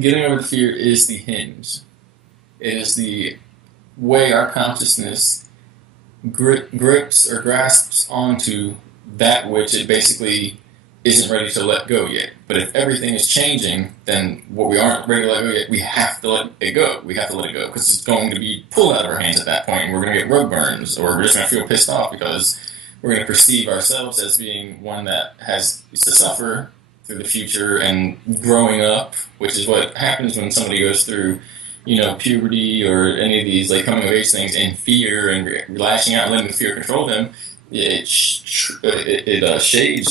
getting over the fear is the hinge. It is the way our consciousness grips or grasps onto that which it basically isn't ready to let go yet. But if everything is changing, then what we aren't ready to let go yet, we have to let it go. We have to let it go because it's going to be pulled out of our hands at that point, and we're going to get rug burns, or we're just going to feel pissed off because we're going to perceive ourselves as being one that has to suffer through the future and growing up, which is what happens when somebody goes through, puberty or any of these like coming of age things in fear and lashing out and letting the fear control them. It shades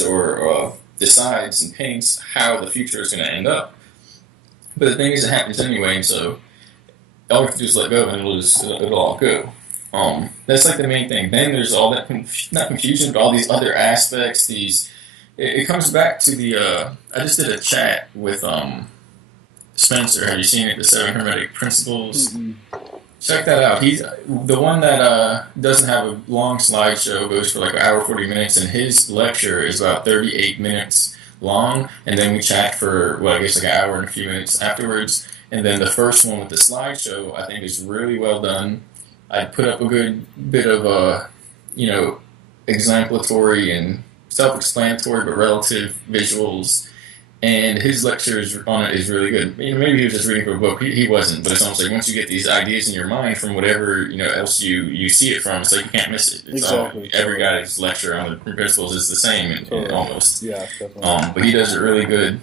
or decides and paints how the future is going to end up. But the thing is, it happens anyway, and so all we have to do is let go, and it'll all go. That's like the main thing. Then there's all that not confusion, but all these other aspects. It comes back to the. I just did a chat with Spencer. Have you seen it? The 7 Hermetic Principles. Mm-hmm. Check that out. He's the one that doesn't have a long slideshow, goes for like an hour 40 minutes, and his lecture is about 38 minutes long. And then we chat for I guess like an hour and a few minutes afterwards. And then the first one with the slideshow, I think, is really well done. I put up a good bit of exemplatory and self-explanatory but relative visuals. And his lecture on it is really good. Maybe he was just reading from a book. He wasn't, but it's almost like once you get these ideas in your mind from whatever else you see it from, it's like you can't miss it. It's exactly. Every guy's lecture on the principles is the same, almost. Yeah, definitely. But he does it really good,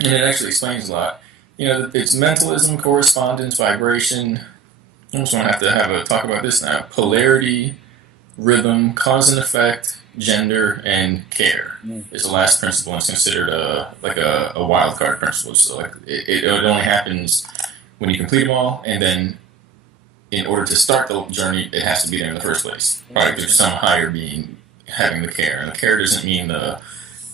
and it actually explains a lot. It's mentalism, correspondence, vibration. I almost want to have a talk about this now. Polarity, rhythm, cause and effect, gender, and care is the last principle, and it's considered a wild card principle. So it only happens when you complete them all, and then in order to start the journey, it has to be there in the first place. Right? There's some higher being having the care, and the care doesn't mean the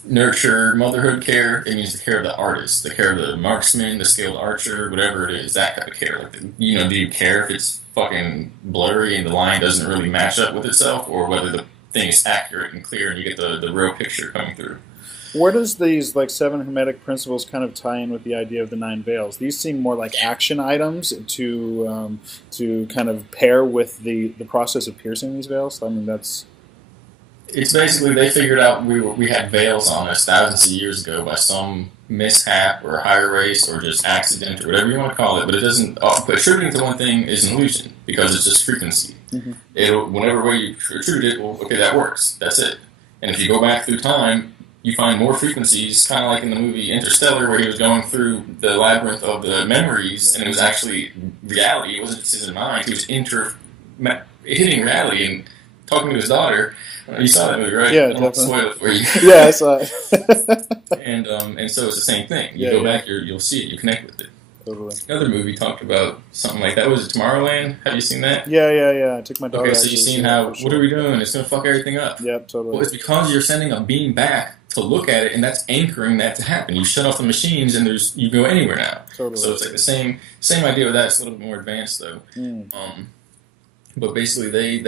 nurture, motherhood care. It means the care of the artist, the care of the marksman, the skilled archer, whatever it is, that kind of care. Do you care if it's fucking blurry and the line doesn't really match up with itself, or whether the thing is accurate and clear and you get the real picture coming through? Where does these 7 Hermetic principles kind of tie in with the idea of the 9 veils? These seem more like action items to kind of pair with the process of piercing these veils. I mean, it's basically they figured out we had veils on us thousands of years ago by some mishap or higher race or just accident or whatever you want to call it, but it doesn't. But attributing to one thing is an illusion because it's just frequency. Mm-hmm. Whenever way you attribute it, well, okay, that works. That's it. And if you go back through time, you find more frequencies, kind of like in the movie Interstellar, where he was going through the labyrinth of the memories, and it was actually reality. It wasn't just his mind. He was hitting reality and talking to his daughter. You saw that movie, right? Yeah, I won't spoil it for you. Yeah, I saw it. And so it's the same thing. You go back, you'll see it. You connect with it. Totally. Another movie talked about something like that. Was it Tomorrowland? Have you seen that? Yeah. I took my daughter. Okay, so you've seen how, what are we doing? It's going to fuck everything up. Yep, totally. Well, it's because you're sending a beam back to look at it, and that's anchoring that to happen. You shut off the machines, and you go anywhere now. Totally. So it's like the same idea with that. It's a little bit more advanced, though. But basically, they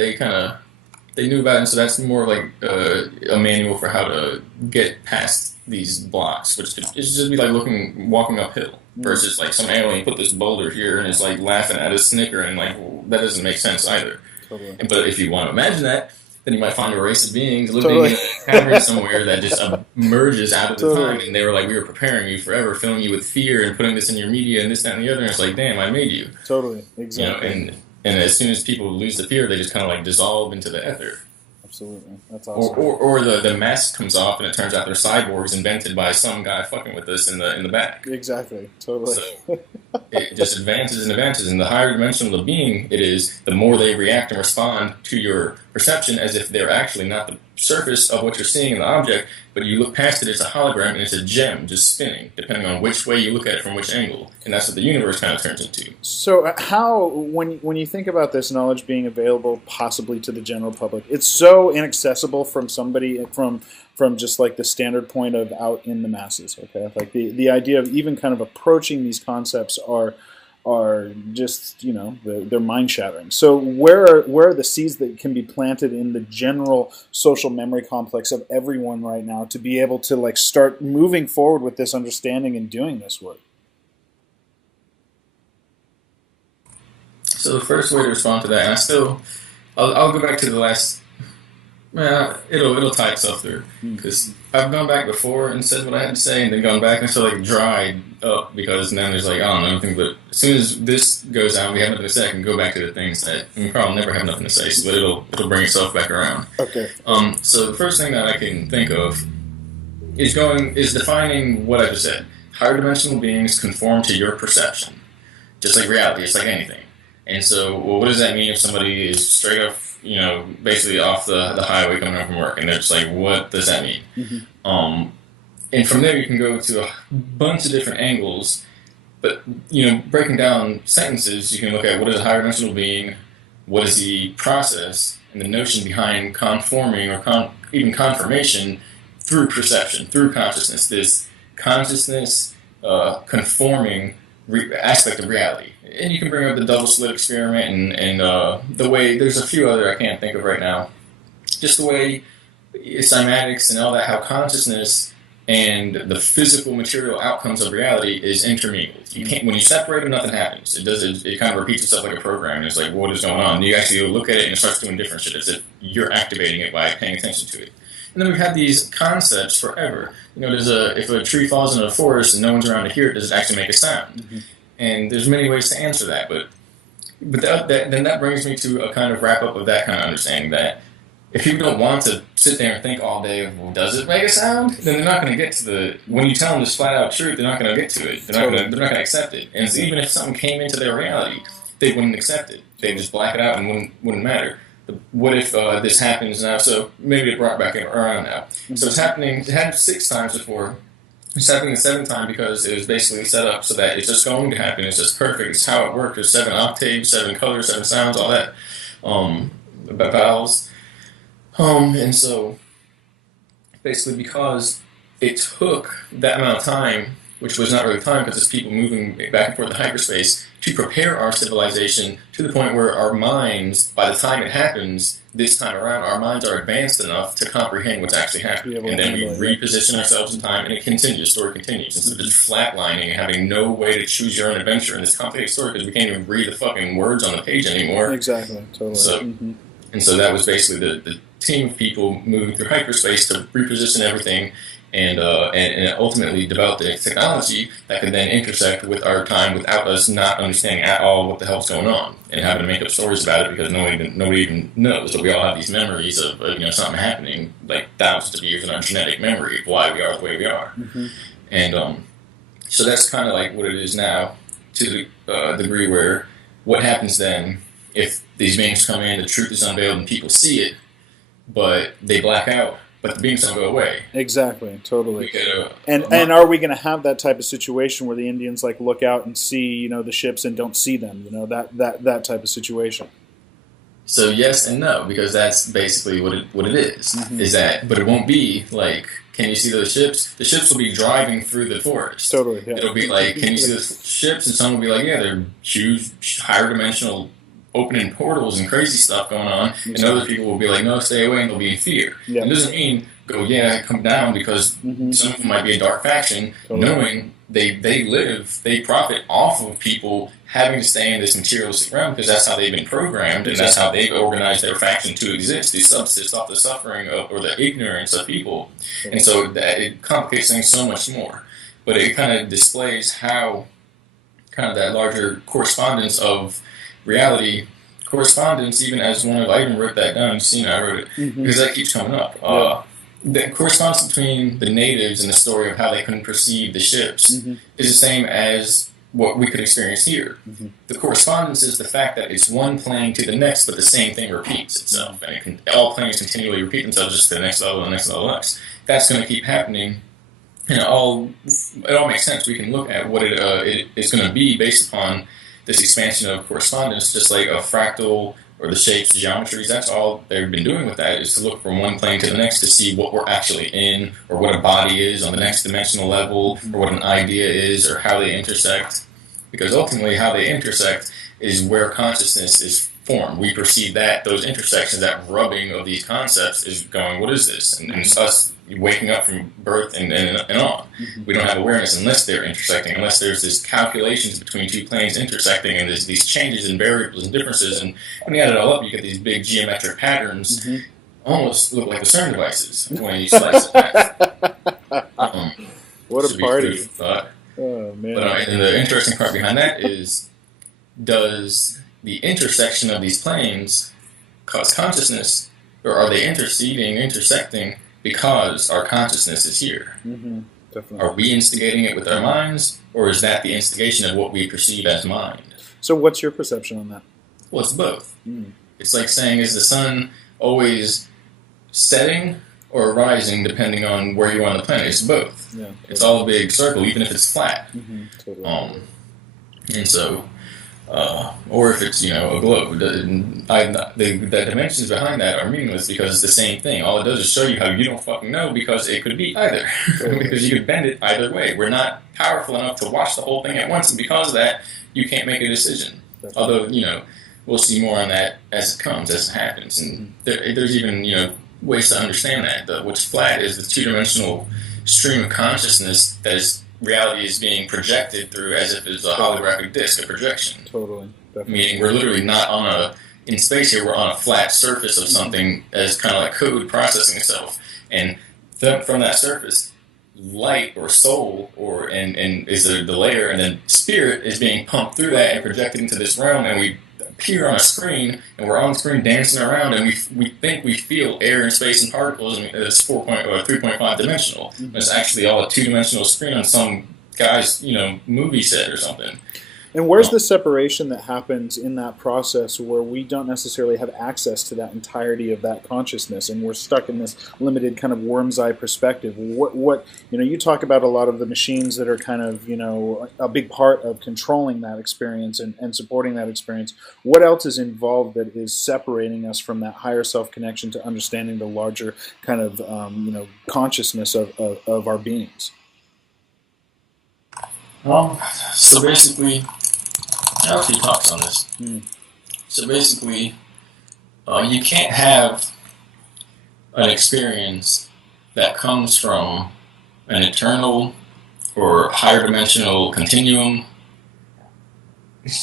knew about it, and so that's more like a manual for how to get past these blocks, which could just be like walking uphill, versus like some alien put this boulder here and is like laughing at a snicker, and that doesn't make sense either. Totally. But if you want to imagine that, then you might find a race of beings living in a cavern somewhere that just emerges out of the time, and they were like, we were preparing you forever, filling you with fear and putting this in your media and this, that, and the other, and it's like, damn, I made you. Totally, exactly. And as soon as people lose the fear, they just kind of dissolve into the ether. Absolutely. That's awesome. Or the mask comes off and it turns out they're cyborgs invented by some guy fucking with us in the back. Exactly. Totally. So it just advances and advances, and the higher dimensional the being it is, the more they react and respond to your perception as if they're actually not the surface of what you're seeing in the object, but you look past it, it's a hologram, and it's a gem just spinning, depending on which way you look at it from which angle. And that's what the universe kind of turns into. So how, when you think about this knowledge being available possibly to the general public, it's so inaccessible from somebody, from just like the standard point of out in the masses, okay? Like the idea of even kind of approaching these concepts are just, they're mind-shattering. So where are the seeds that can be planted in the general social memory complex of everyone right now to be able to start moving forward with this understanding and doing this work? So the first way to respond to that, and I'll go back to the last. It'll tie itself through because I've gone back before and said what I had to say, and then gone back and so like dried up because then there's like I don't know anything. But as soon as this goes out, we have nothing to say. I can go back to the things that we probably never have nothing to say, but it'll bring itself back around. Okay. So the first thing that I can think of is defining what I just said. Higher dimensional beings conform to your perception, just like reality. It's like anything. And so, well, what does that mean if somebody is straight up, basically off the highway coming home from work, and they're just like, what does that mean? Mm-hmm. And from there, you can go to a bunch of different angles. But, breaking down sentences, you can look at what is a higher dimensional being, what is the process, and the notion behind conforming or even confirmation through perception, through consciousness. This consciousness conforming aspect of reality. And you can bring up the double slit experiment and the way, there's a few other I can't think of right now. Just the way cymatics and all that, how consciousness and the physical material outcomes of reality is intermingled. You can't, when you separate them, nothing happens. It kind of repeats itself like a program. And it's like, what is going on? And you actually look at it and it starts doing different shit as if you're activating it by paying attention to it. And then we've had these concepts forever. If a tree falls into a forest and no one's around to hear it, does it actually make a sound? Mm-hmm. And there's many ways to answer that, but then that brings me to a kind of wrap up of that kind of understanding that if people don't want to sit there and think all day, well, does it make a sound? Then they're not going to get to when you tell them this flat out truth, they're not going to get to it. They're not going to accept it. And so even if something came into their reality, they wouldn't accept it. They'd just black it out and wouldn't matter. But what if this happens now? So maybe it brought back around now. Mm-hmm. So it's happening. It happened 6 times before. It's happening the 7th time because it was basically set up so that it's just going to happen. It's just perfect. It's how it works. There's 7 octaves, 7 colors, 7 sounds, all that. Vowels. And so basically because it took that amount of time, which was not really time because it's people moving back and forth in hyperspace, to prepare our civilization to the point where our minds, by the time it happens this time around, our minds are advanced enough to comprehend what's actually happening. And then we reposition ourselves in time, and it continues. The story continues. Instead of just flatlining and having no way to choose your own adventure in this complicated story because we can't even read the fucking words on the page anymore. Exactly. Totally. So, and so that was basically the team of people moving through hyperspace to reposition everything and ultimately develop the technology that could then intersect with our time without us not understanding at all what the hell's going on and having to make up stories about it because nobody even knows that we all have these memories of something happening like thousands of years in our genetic memory of why we are the way we are. Mm-hmm. And so that's kind of like what it is now to the degree where what happens then if these beings come in, the truth is unveiled and people see it, but they black out. But the beings don't go away. Exactly, totally. And are we going to have that type of situation where the Indians look out and see the ships and don't see them? That type of situation. So yes and no, because that's basically what it is. Mm-hmm. Is that? But it won't be like, can you see those ships? The ships will be driving through the forest. Totally. Yeah. It'll be like, can you see those ships? And someone will be like, yeah, they're huge, higher dimensional, opening portals and crazy stuff going on, and other people will be like, no, stay away, and they'll be in fear. Yeah. It doesn't mean come down because some of them might be a dark faction, knowing they profit off of people having to stay in this materialistic realm because that's how they've been programmed, and that's how they've organized their faction to exist, to subsist off the suffering or the ignorance of people. And so it complicates things so much more. But it kind of displays how kind of that larger correspondence of reality correspondence, even as I even wrote that down, I wrote it, because that keeps coming up. The correspondence between the natives and the story of how they couldn't perceive the ships is the same as what we could experience here. Mm-hmm. The correspondence is the fact that it's one plane to the next, but the same thing repeats itself. And all planes continually repeat themselves just to the next level and the next level next. That's going to keep happening. And it all makes sense. We can look at what it is going to be based upon this expansion of correspondence, just like a fractal or the shapes, the geometries. That's all they've been doing with that, is to look from one plane to the next to see what we're actually in, or what a body is on the next dimensional level, or what an idea is, or how they intersect. Because ultimately how they intersect is where consciousness is formed. We perceive that, those intersections, that rubbing of these concepts is going, what is this? And it's us waking up from birth and on. Mm-hmm. We don't have awareness unless they're intersecting, unless there's this calculations between two planes intersecting, and there's these changes in variables and differences. And when you add it all up, you get these big geometric patterns, almost look like the CERN devices when you slice it. What a party! Oh man! But and the interesting part behind that is, does the intersection of these planes cause consciousness, or are they intersecting because our consciousness is here? Definitely. Are we instigating it with our minds, or is that the instigation of what we perceive as mind? So what's your perception on that? Well, it's both. It's like saying, is the sun always setting or rising depending on where you are on the planet? It's both. Yeah, it's all a big circle, even if it's flat. Totally. And so, or if it's, a globe. The dimensions behind that are meaningless because it's the same thing. All it does is show you how you don't fucking know, because it could be either. Because you could bend it either way. We're not powerful enough to watch the whole thing at once, and because of that, you can't make a decision. Although, we'll see more on that as it comes, as it happens. And there's even, ways to understand that. What's flat is the two-dimensional stream of consciousness that is reality is being projected through as if it's a holographic disc, a projection. Totally. Definitely. Meaning we're literally not in space here, we're on a flat surface of something as kind of like code processing itself. And from that surface, light or soul and is the layer, and then spirit is being pumped through that and projected into this realm, and we appear on a screen, and we're on the screen dancing around, and we think we feel air and space and particles, and it's 3.5 dimensional. It's actually all a 2-dimensional screen on some guy's movie set or something. And where's the separation that happens in that process where we don't necessarily have access to that entirety of that consciousness, and we're stuck in this limited kind of worm's eye perspective? What you talk about a lot of the machines that are kind of, a big part of controlling that experience and supporting that experience. What else is involved that is separating us from that higher self connection to understanding the larger kind of, consciousness of our beings? Well, so basically, I have a few talks on this. So basically, you can't have an experience that comes from an eternal or higher dimensional continuum,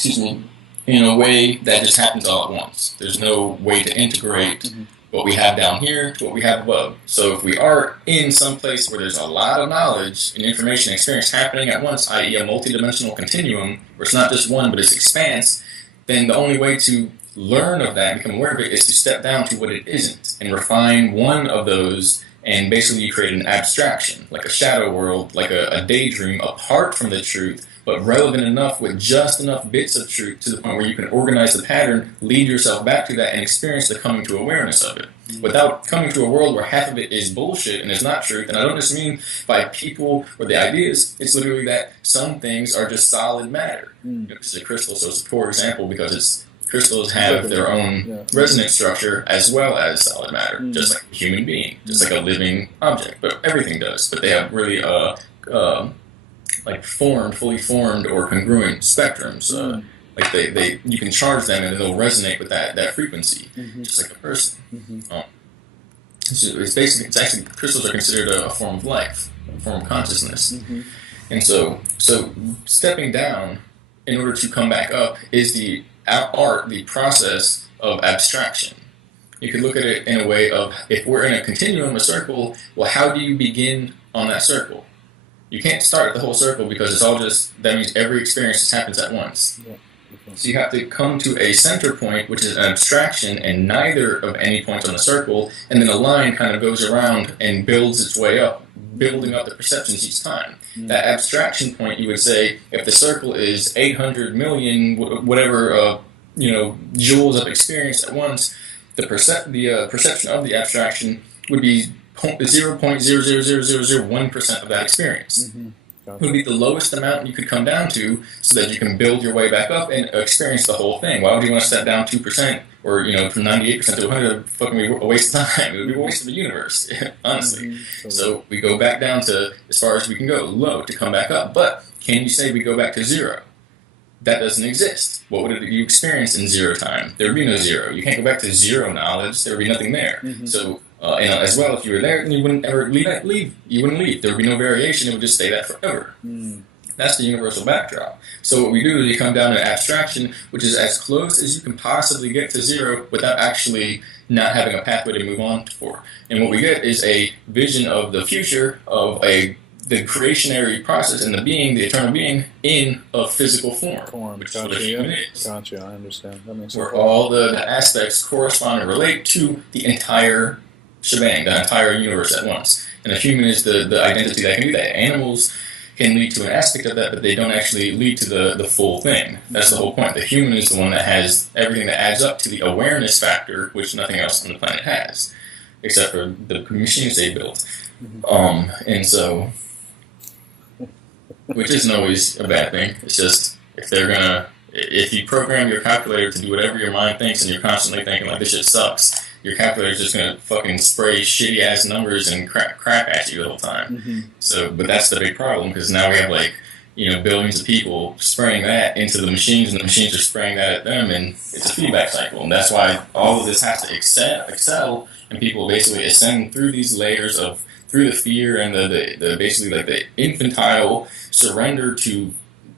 in a way that just happens all at once. There's no way to integrate what we have down here to what we have above. So if we are in some place where there's a lot of knowledge and information and experience happening at once, i.e. a multidimensional continuum, where it's not just one, but it's expanse, then the only way to learn of that and become aware of it is to step down to what it isn't and refine one of those, and basically you create an abstraction, like a shadow world, like a daydream apart from the truth, but relevant enough with just enough bits of truth to the point where you can organize the pattern, lead yourself back to that, and experience the coming to awareness of it. Without coming to a world where half of it is bullshit and is not truth, and I don't just mean by people or the ideas, it's literally that some things are just solid matter. This is a crystal, so it's a poor example because crystals have their own resonance structure as well as solid matter, just like a human being, just like a living object, but everything does. But they have really fully formed or congruent spectrums. Like you can charge them and they'll resonate with that frequency, just like a person. It's actually crystals are considered a form of life, a form of consciousness. And so stepping down in order to come back up is the process of abstraction. You could look at it in a way of, if we're in a continuum, a circle, well, how do you begin on that circle? You can't start at the whole circle because it's all that means every experience just happens at once. So you have to come to a center point, which is an abstraction, and neither of any points on the circle, and then a line kind of goes around and builds its way up, building up the perceptions each time. That abstraction point, you would say, if the circle is 800 million, whatever, joules of experience at once, the perception of the abstraction would be 0.00001% of that experience. It would be the lowest amount you could come down to so that you can build your way back up and experience the whole thing. Why would you want to step down 2% or, from 98% to 100? Fucking be a waste of time. It would be a waste of the universe, honestly. So we go back down to as far as we can go, low, to come back up. But can you say we go back to zero? That doesn't exist. What would you experience in zero time? There would be no zero. You can't go back to zero knowledge. There would be nothing there. So And as well, if you were there, you wouldn't ever leave. You wouldn't leave. There would be no variation. It would just stay that forever. That's the universal backdrop. So what we do is we come down to abstraction, which is as close as you can possibly get to zero without actually not having a pathway to move on for. And what we get is a vision of the future of the creationary process and the being, the eternal being, in a physical form. Which is what a human is. Gotcha, I understand. That makes sense. Where all the aspects correspond and relate to the entire shebang, the entire universe at once. And a human is the identity that can do that. Animals can lead to an aspect of that, but they don't actually lead to the full thing. That's the whole point. The human is the one that has everything that adds up to the awareness factor, which nothing else on the planet has, except for the machines they built. And so, which isn't always a bad thing. It's just, if you program your calculator to do whatever your mind thinks and you're constantly thinking like, this shit sucks, your calculator's just going to fucking spray shitty-ass numbers and crap at you the whole time. So, but that's the big problem, because now we have, like, billions of people spraying that into the machines, and the machines are spraying that at them, and it's a feedback cycle. And that's why all of this has to excel, and people basically ascend through these layers through the fear and the basically, like, the infantile surrender to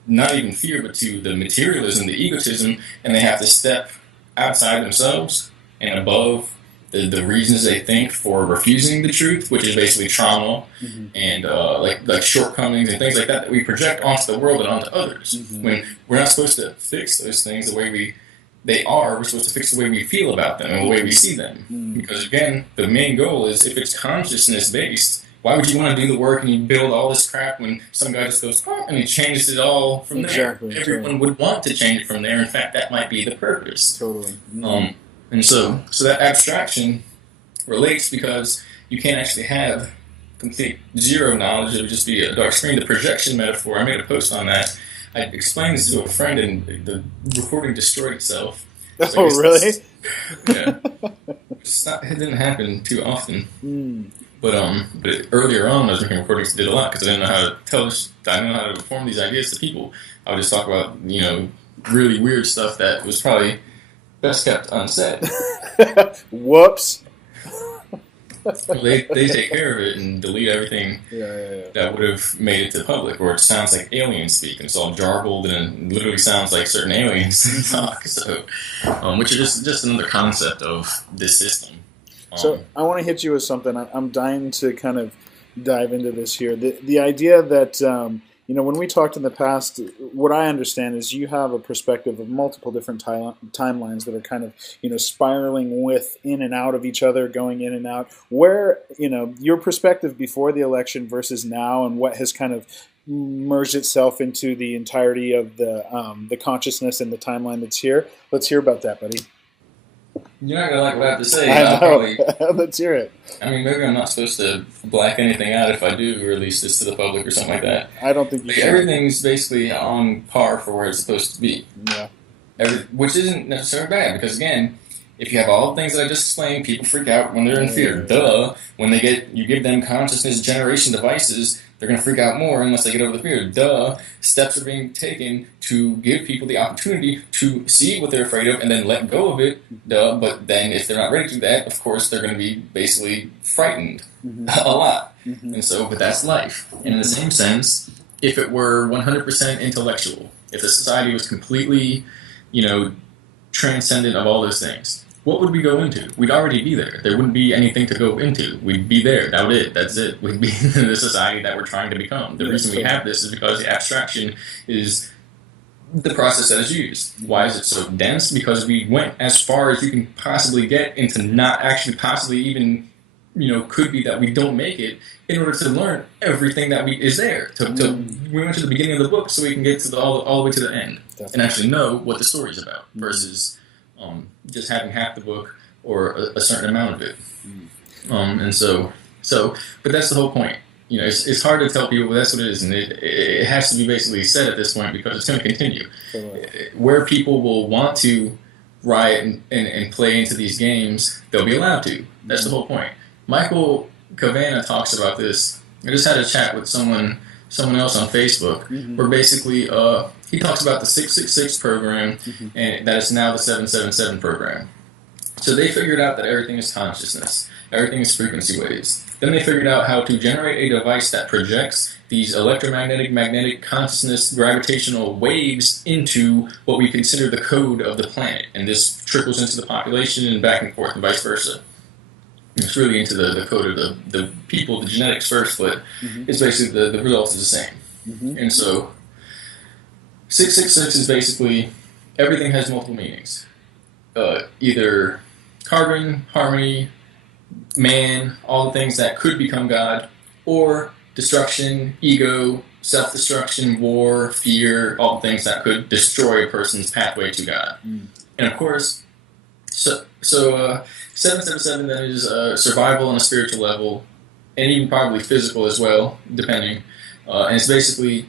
not even fear, but to the materialism, the egotism, and they have to step outside themselves and above the reasons they think for refusing the truth, which is basically trauma and like shortcomings and things like that we project onto the world and onto others. When we're not supposed to fix those things the way they are, we're supposed to fix the way we feel about them and the way we see them. Because again, the main goal is, if it's consciousness based, why would you want to do the work and you build all this crap when some guy just goes, and he changes it all from there? Everyone would want to change it from there. In fact, that might be the purpose. Totally. And so that abstraction relates because you can't actually have complete zero knowledge. It would just be a dark screen. The projection metaphor, I made a post on that. I explained this to a friend, and the recording destroyed itself. So really? Yeah. It didn't happen too often. But earlier on, I was making recordings, did a lot, because I didn't know how to form these ideas to people. I would just talk about, really weird stuff that was probably best kept unsaid. Whoops. They take care of it and delete everything that would have made it to the public, or it sounds like alien speak, and it's all jarbled, and it literally sounds like certain aliens talk. So, which is just another concept of this system. So I want to hit you with something. I'm dying to kind of dive into this here. The idea that when we talked in the past, what I understand is you have a perspective of multiple different timelines that are kind of, spiraling in and out of each other, going in and out. Where, your perspective before the election versus now, and what has kind of merged itself into the entirety of the consciousness and the timeline that's here. Let's hear about that, buddy. You're not going to like what I have to say. I know. Let's hear it. I mean, maybe I'm not supposed to black anything out if I do release this to the public or something like that. I don't think you should. Everything's basically on par for where it's supposed to be. Yeah. Which isn't necessarily bad, because again, if you have all the things that I just explained, people freak out when they're in fear. Duh. When you give them consciousness generation devices, they're going to freak out more unless they get over the fear. Duh. Steps are being taken to give people the opportunity to see what they're afraid of and then let go of it. Duh. But then if they're not ready to do that, of course, they're going to be basically frightened a lot. And so, but that's life. And in the same sense, if it were 100% intellectual, if the society was completely, transcendent of all those things, what would we go into? We'd already be there. There wouldn't be anything to go into. We'd be there. That would it. That's it. We'd be the society that we're trying to become. The reason we have this is because the abstraction is the process that is used. Why is it so dense? Because we went as far as you can possibly get into not actually possibly even, could be that we don't make it, in order to learn everything that is there. We went to the beginning of the book so we can get to all the way to the end. Definitely. And actually know what the story's about versus just having half the book or a certain amount of it. But that's the whole point. It's hard to tell people, but that's what it is, and it has to be basically said at this point because it's going to continue. Where people will want to riot and play into these games, they'll be allowed to. That's the whole point. Michael Cavanagh talks about this. I just had a chat with someone else on Facebook, where basically he talks about the 666 program, and that is now the 777 program. So they figured out that everything is consciousness. Everything is frequency waves. Then they figured out how to generate a device that projects these electromagnetic, magnetic, consciousness, gravitational waves into what we consider the code of the planet. And this trickles into the population and back and forth and vice versa. It's really into the code of the people, the genetics first, but it's basically the result is the same. And so 666 is basically everything has multiple meanings. Either carbon, harmony, man, all the things that could become God, or destruction, ego, self-destruction, war, fear, all the things that could destroy a person's pathway to God. And of course, so 777 then is survival on a spiritual level, and even probably physical as well, depending. And it's basically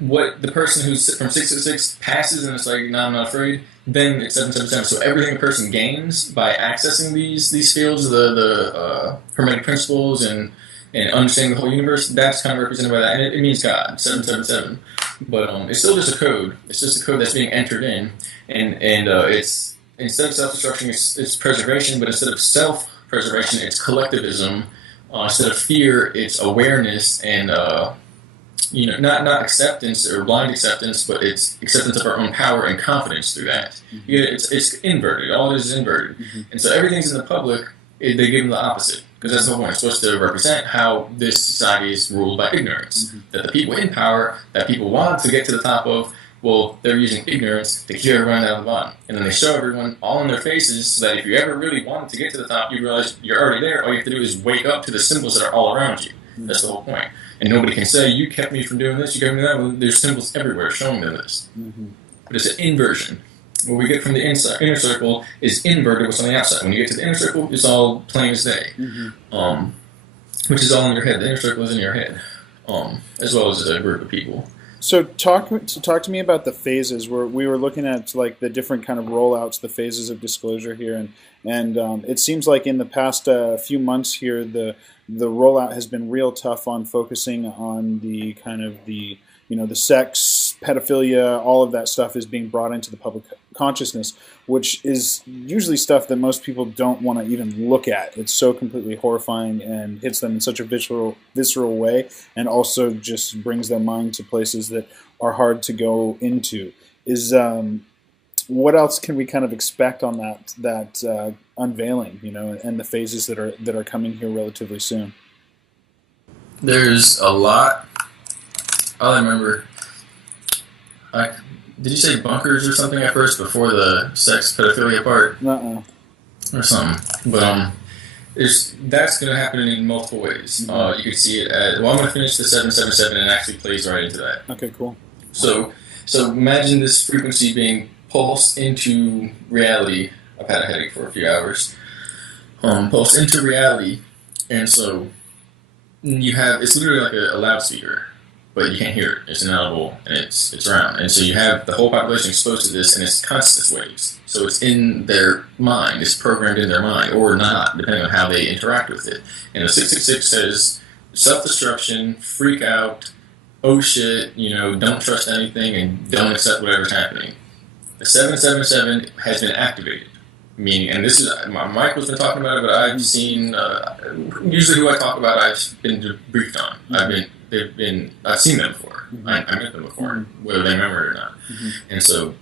what the person who's from 666 passes, and it's like, no, I'm not afraid. Then it's 777. So everything a person gains by accessing these fields, the Hermetic principles, and understanding the whole universe, that's kind of represented by that. And it means God, 777. But it's still just a code. It's just a code that's being entered in, and it's instead of self-destruction, it's preservation. But instead of self-preservation, it's collectivism. Instead of fear, it's awareness and not acceptance or blind acceptance, but it's acceptance of our own power and confidence through that. It's inverted. All it is inverted. And so everything's in the public, they give them the opposite. Because that's the whole point. It's supposed to represent how this society is ruled by ignorance. That the people in power, that people want to get to the top of, well, they're using ignorance to keep everyone down the bottom. And then they show everyone all in their faces so that if you ever really wanted to get to the top, you realize you're already there. All you have to do is wake up to the symbols that are all around you. That's the whole point. And nobody can say, you kept me from doing this, you kept me that. Well, there's symbols everywhere showing them this. But it's an inversion. What we get from the inner circle is inverted what's on the outside. When you get to the inner circle, it's all plain as day. Which is all in your head. The inner circle is in your head. As well as a group of people. So talk to me about the phases. We were looking at like the different kind of rollouts, the phases of disclosure here, and it seems like in the past few months here, the rollout has been real tough on focusing on the kind of the sex, pedophilia, all of that stuff is being brought into the public consciousness, which is usually stuff that most people don't want to even look at. It's so completely horrifying and hits them in such a visceral way, and also just brings their mind to places that are hard to go into. What else can we kind of expect on that unveiling, and the phases that are coming here relatively soon? There's a lot. All I remember, did you say bunkers or something at first before the sex pedophilia part? Or something. But that's going to happen in multiple ways. You could see it I'm going to finish the 777 and it actually plays right into that. Okay, cool. So imagine this frequency being pulsed into reality. I've had a headache for a few hours. Pulsed into reality, and so it's literally like a loudspeaker. But you can't hear it. It's inaudible, and it's around. And so you have the whole population exposed to this, and it's consciousness waves. So it's in their mind. It's programmed in their mind, or not, depending on how they interact with it. And the 666 says self-destruction, freak out, oh shit, don't trust anything, and don't accept whatever's happening. The 777 has been activated. Meaning, and this is, Michael's been talking about it, but I've seen, usually who I talk about, I've been briefed on. I've seen them before. I met them before, whether they remember it or not. And so,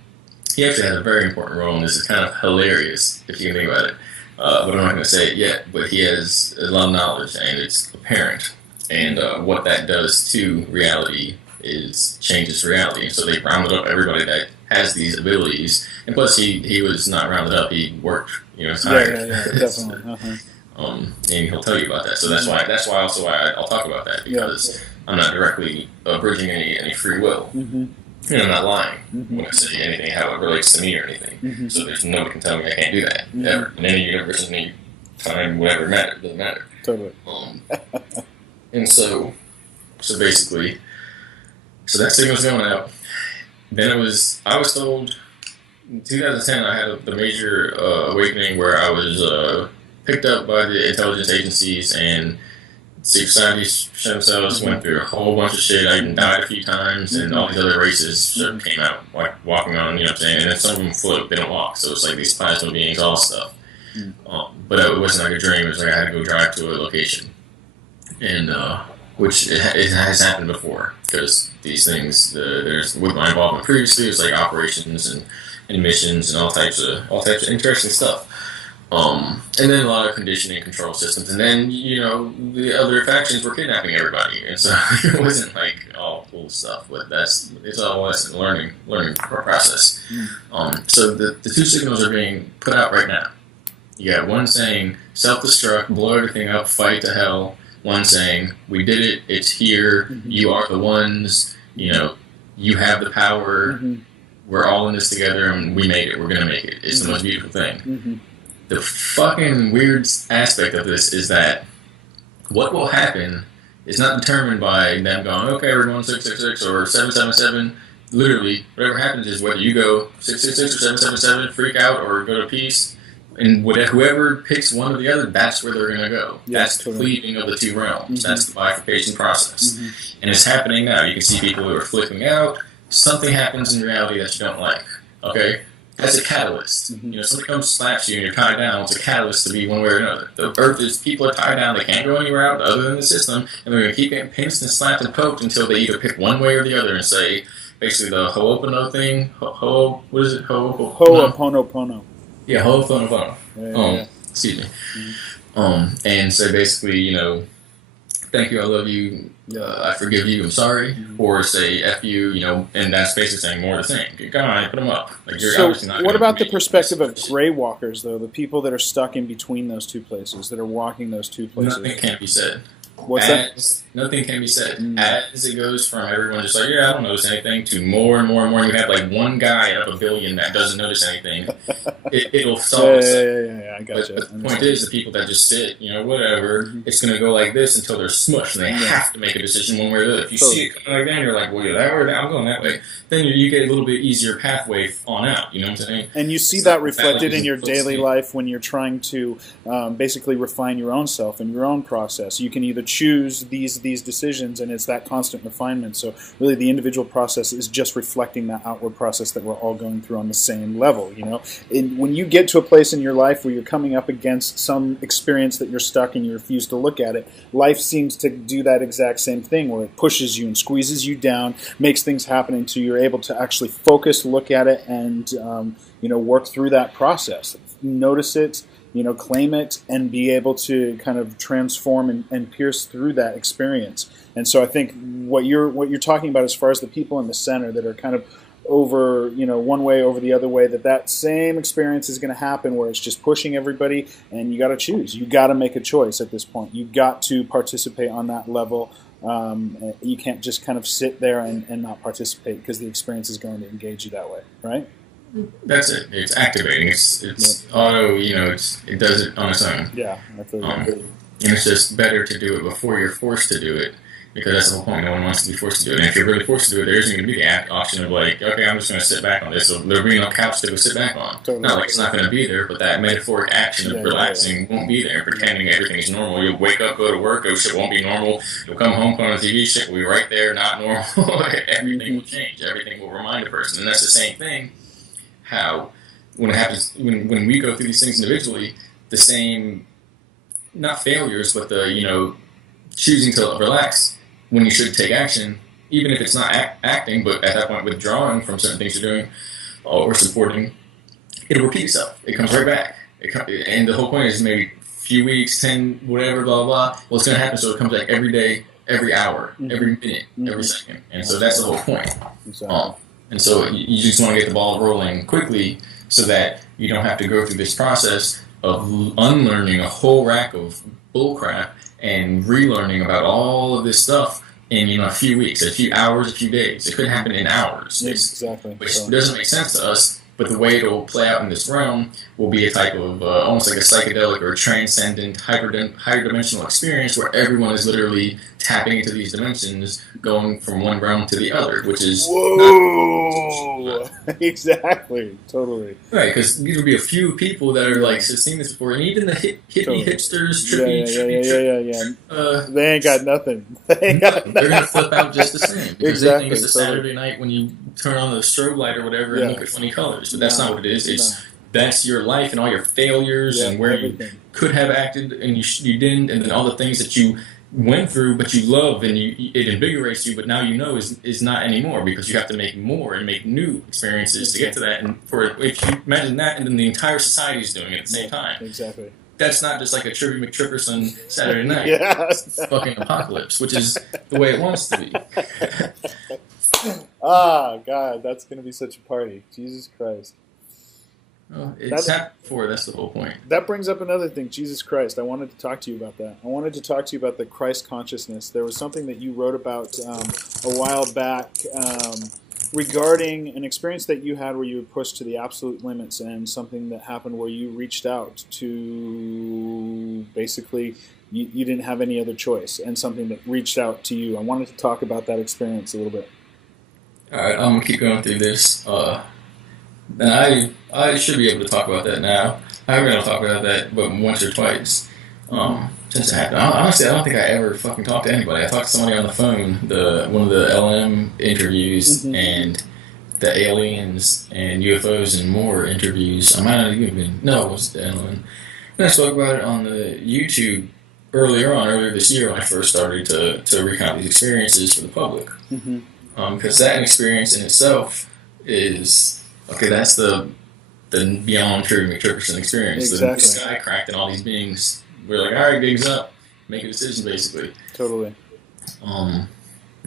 he actually has a very important role, and this is kind of hilarious, if you can think about it. But I'm not going to say it yet, but he has a lot of knowledge, and it's apparent. And what that does to reality is changes reality. And so they rounded up everybody that has these abilities, and plus he was not rounded up. He worked, hired. Yeah, definitely. And he'll tell you about that. So that's why I'll talk about that, because I'm not directly bridging any free will. I'm not lying when I say anything how it relates to me or anything. So there's nobody can tell me I can't do that ever in any universe, in any time, whatever matter, doesn't matter. Totally. And so basically, that signal's going out. Then I was told in 2010 I had the major awakening where I was picked up by the intelligence agencies, and secret societies shut themselves, went through a whole bunch of shit. I even died a few times, and all these other races sort of came out, like walking on, and then some of them float, they don't walk, so it's like these plasma beings, all stuff. But it wasn't like a dream. It was like I had to go drive to a location, and which it has happened before, because these things, there's with my involvement previously, it was like operations and missions and all types of interesting stuff. And then a lot of conditioning control systems, and then the other factions were kidnapping everybody, and so it wasn't like all cool stuff. But it's all a learning process. So the two signals are being put out right now. You got one saying self-destruct, blow everything up, fight to hell. One saying we did it, it's here, you are the ones, you have the power. We're all in this together, and we made it. We're gonna make it. It's the most beautiful thing. The fucking weird aspect of this is that what will happen is not determined by them going, okay, we're going 666 or 777. Literally, whatever happens is whether you go 666 or 777, freak out, or go to peace, and whoever picks one or the other, that's where they're going to go. That's the cleaving of the two realms. That's the bifurcation process. And it's happening now. You can see people who are flipping out. Something happens in reality that you don't like. Okay? That's a catalyst. Somebody comes, slaps you, and you're tied down. It's a catalyst to be one way or another. The earth is, people are tied down. They can't go anywhere out other than the system, and they're going to keep getting pinched and slapped and poked until they either pick one way or the other and say, basically the Ho'opono thing. What is it? Ho'oponopono. Yeah, Ho'oponopono. Yeah. Excuse me. And so basically, thank you, I love you, I forgive you, I'm sorry, or say F you, and that's basically saying more of the same. Come on, put them up. Like, you're obviously not what about the perspective of gray walkers, though? The people that are stuck in between those two places, that are walking those two places? Nothing can't be said. What's that? Nothing can be said. As it goes from everyone just like, yeah, I don't notice anything, to more and more and more, you have like one guy out of a billion that doesn't notice anything. It'll solve itself. Yeah, I got you. But the point is, the people that just sit, whatever, it's going to go like this until they're smushed, and they have to make a decision one way or the other. If you see it coming like that, and you're like, well, yeah, that way, I'm going that way, then you get a little bit easier pathway on out, you know what I'm saying? And you see that reflected in your daily life when you're trying to basically refine your own self and your own process. You can either choose these decisions, and it's that constant refinement. So really the individual process is just reflecting that outward process that we're all going through on the same level, And when you get to a place in your life where you're coming up against some experience that you're stuck and you refuse to look at it, life seems to do that exact same thing where it pushes you and squeezes you down, makes things happen until you're able to actually focus, look at it, and work through that process. Notice it, claim it, and be able to kind of transform and pierce through that experience. And so I think what you're talking about as far as the people in the center that are kind of over, one way over the other way, that same experience is going to happen where it's just pushing everybody, and you got to choose. You got to make a choice at this point. You got to participate on that level. You can't just kind of sit there and not participate, because the experience is going to engage you that way, right? That's it. It's activating. It's auto. It does it on its own. Yeah, and it's just better to do it before you're forced to do it, because that's the whole point. No one wants to be forced to do it. And if you're really forced to do it, there isn't going to be the option of like, okay, I'm just going to sit back on this. So there'll be no couch to go sit back on. Totally. Not like it's not going to be there, but that metaphoric action of relaxing won't be there. Pretending everything's normal. You'll wake up, go to work, shit won't be normal. You'll come home, put on the TV, shit will be right there, not normal. Everything will change. Everything will remind a person. And that's the same thing. How when it happens, when we go through these things individually, the same, not failures, but the choosing to relax when you should take action, even if it's not acting, but at that point withdrawing from certain things you're doing or supporting, it'll repeat itself. It comes right back. And the whole point is maybe a few weeks, 10, whatever, blah, blah. Well, it's going to happen, so it comes back every day, every hour, every minute, every second. And so that's the whole point. Exactly. And so you just want to get the ball rolling quickly so that you don't have to go through this process of unlearning a whole rack of bullcrap and relearning about all of this stuff in a few weeks, a few hours, a few days. It could happen in hours. Exactly. Which doesn't make sense to us, but the way it'll play out in this realm will be a type of almost like a psychedelic or transcendent, higher dimensional experience where everyone is literally tapping into these dimensions, going from one realm to the other, which is... Whoa! Exactly. Totally. Right, because these will be a few people that are like seen this before, and even the hippie hipsters, trippy, they ain't got nothing. They're going to flip out just the same. Because they think it's a Totally. Saturday night when you turn on the strobe light or whatever and look at funny colors. But that's not what it is. It's that's your life and all your failures and where everything. you could have acted and you didn't, and then all the things that you went through but you love and it invigorates you, but now you know is not anymore because you have to make more and make new experiences to get to that. And if you imagine that, and then the entire society is doing it at the same time. Exactly. That's not just like a Trivia McTripperson Saturday night. Yes. It's fucking apocalypse, which is the way it wants to be. God, that's going to be such a party. Jesus Christ. Well, it's not before, that's the whole point. That brings up another thing, Jesus Christ. I wanted to talk to you about that. I wanted to talk to you about the Christ consciousness. There was something that you wrote about a while back regarding an experience that you had where you were pushed to the absolute limits, and something that happened where you reached out to basically you didn't have any other choice, and something that reached out to you. I wanted to talk about that experience a little bit. All right, I'm going to keep going through this. And I should be able to talk about that now. I haven't been able to talk about that but once or twice since it happened. Honestly, I don't think I ever fucking talked to anybody. I talked to somebody on the phone, one of the LM interviews, and the aliens and UFOs and more interviews. I might not even been. No, it was the LM. And I spoke about it on the YouTube earlier this year when I first started to recount these experiences for the public. Because that experience in itself is... Okay, that's the beyond Trivia McTripperson experience. Exactly. The sky cracked and all these beings were like, all right, gigs up. Make a decision, basically. Totally.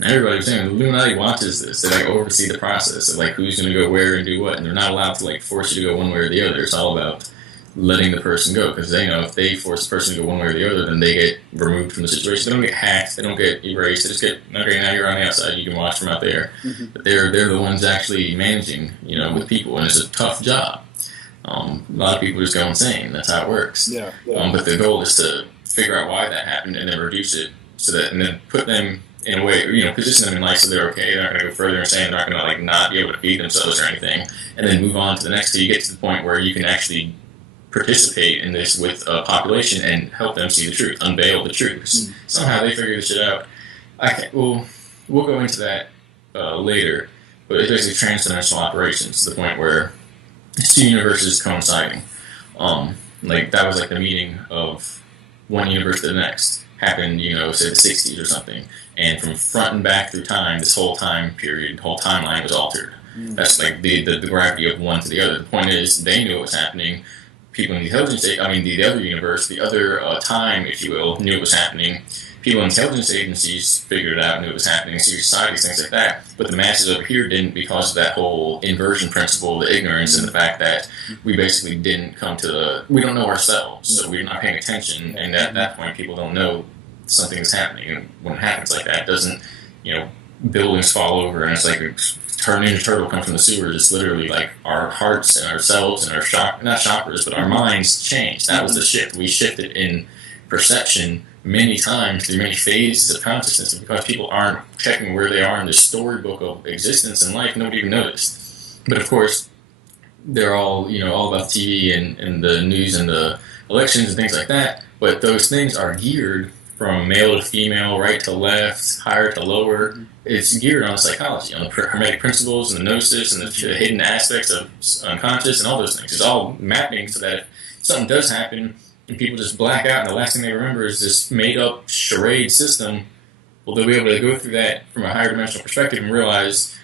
Everybody was saying, the Illuminati watches this. They, like, oversee the process of, like, who's going to go where and do what. And they're not allowed to, like, force you to go one way or the other. It's all about letting the person go. Because they know if they force the person to go one way or the other, then they get removed from the situation. They don't get hacked. They don't get erased. They just get, okay, now you're on the outside. You can watch from out there. But they're the ones actually managing, with people. And it's a tough job. A lot of people just go insane. That's how it works. Yeah. But the goal is to figure out why that happened and then reduce it and then put them in a way, position them in life so they're okay. They're not going to go further and say they're not going to, like, not be able to feed themselves or anything. And then move on to the next till you get to the point where you can actually participate in this with a population and help them see the truth, unveil the truth. Somehow they figure this shit out. We'll go into that later, but it's basically transdimensional operations to the point where it's two universes coinciding. Like that was like the meeting of one universe to the next happened, say the 60s or something, and from front and back through time, this whole time period, whole timeline was altered. That's like the gravity of one to the other. The point is, they knew what was happening. People in the intelligence, the other universe, the other time, if you will, knew it was happening. People in intelligence agencies figured it out, knew it was happening, secret societies, things like that. But the masses over here didn't, because of that whole inversion principle, the ignorance, and the fact that we basically didn't we don't know ourselves, so we're not paying attention. And at that point, people don't know something is happening. And when it happens like that, it doesn't, buildings fall over, and it's like Ninja Turtle come from the sewers. It's literally like our hearts and ourselves and our not chakras, but our minds changed. That was the shift. We shifted in perception many times through many phases of consciousness, and because people aren't checking where they are in the storybook of existence and life, nobody even noticed. But of course, they're all all about TV and the news and the elections and things like that. But those things are geared from male to female, right to left, higher to lower. It's geared on psychology, on the Hermetic principles and the gnosis and the hidden aspects of unconscious and all those things. It's all mapping so that if something does happen and people just black out and the last thing they remember is this made-up charade system, well, they'll be able to go through that from a higher dimensional perspective and realize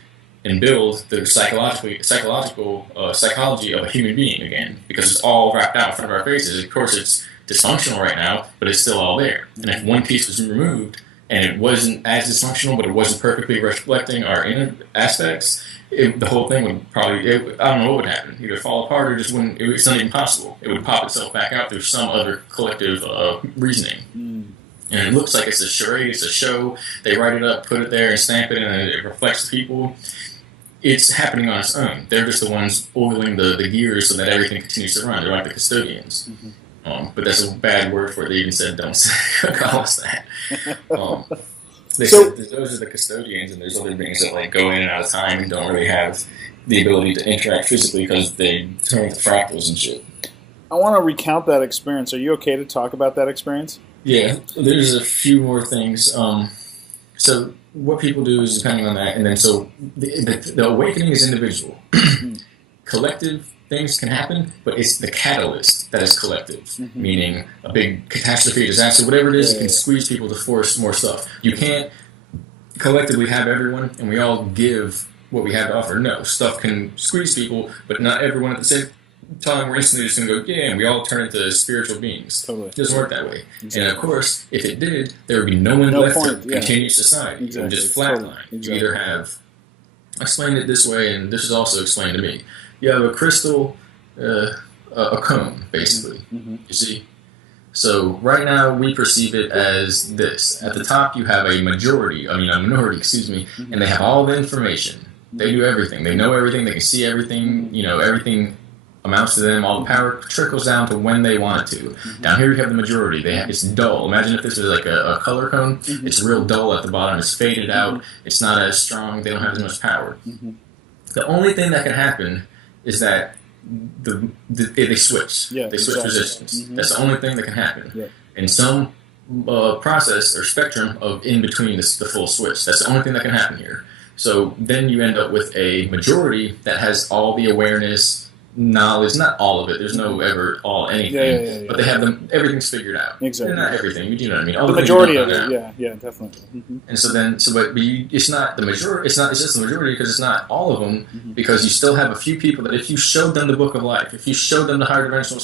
and build the psychological psychology of a human being again, because it's all wrapped out in front of our faces. Of course, it's dysfunctional right now, but it's still all there. And if one piece was removed and it wasn't as dysfunctional, but it wasn't perfectly reflecting our inner aspects, the whole thing would probably, I don't know what would happen. Either fall apart or just wouldn't, it's not even possible. It would pop itself back out through some other collective reasoning. And it looks like it's a charade, it's a show. They write it up, put it there, and stamp it, and it reflects the people. It's happening on its own. They're just the ones oiling the gears so that everything continues to run. They're like the custodians. But that's a bad word for it. They even said, don't call us that. They said those are the custodians, and there's other beings that like go in and out of time and don't really have the ability to interact physically because they turn into fractals and shit. I want to recount that experience. Are you okay to talk about that experience? Yeah, there's a few more things. So what people do is depending on that, and then so the awakening is individual. Collective things can happen, but it's the catalyst that is collective, meaning a big catastrophe, disaster, whatever it is, it can squeeze people to force more stuff. You can't collectively have everyone and we all give what we have to offer. No, stuff can squeeze people, but not everyone at the same time. We're instantly just going to go, yeah, and we all turn into spiritual beings. Totally. It doesn't work that way. Exactly. And of course, if it did, there would be no one left to continue society. It would just flatline. You either have, I explained it this way, and this is also explained to me. You have a crystal, a cone, basically. You see? So right now we perceive it as this. At the top you have a minority, and they have all the information. They do everything. They know everything. They can see everything. Everything amounts to them. All the power trickles down to when they want it to. Down here you have the majority. It's dull. Imagine if this was like a color cone. It's real dull at the bottom. It's faded out. It's not as strong. They don't have as much power. The only thing that can happen is that they switch. They switch positions. That's the only thing that can happen. In some process or spectrum of in between the full switch. That's the only thing that can happen here. So then you end up with a majority that has all the awareness, knowledge, not all of it. There's no ever all anything, but they have everything's figured out. Exactly. Not everything. You know what I mean? All the majority of it. Yeah, definitely. And so then, it's not the majority. It's just the majority because it's not all of them. Because you still have a few people that if you showed them the book of life, if you showed them the higher dimensional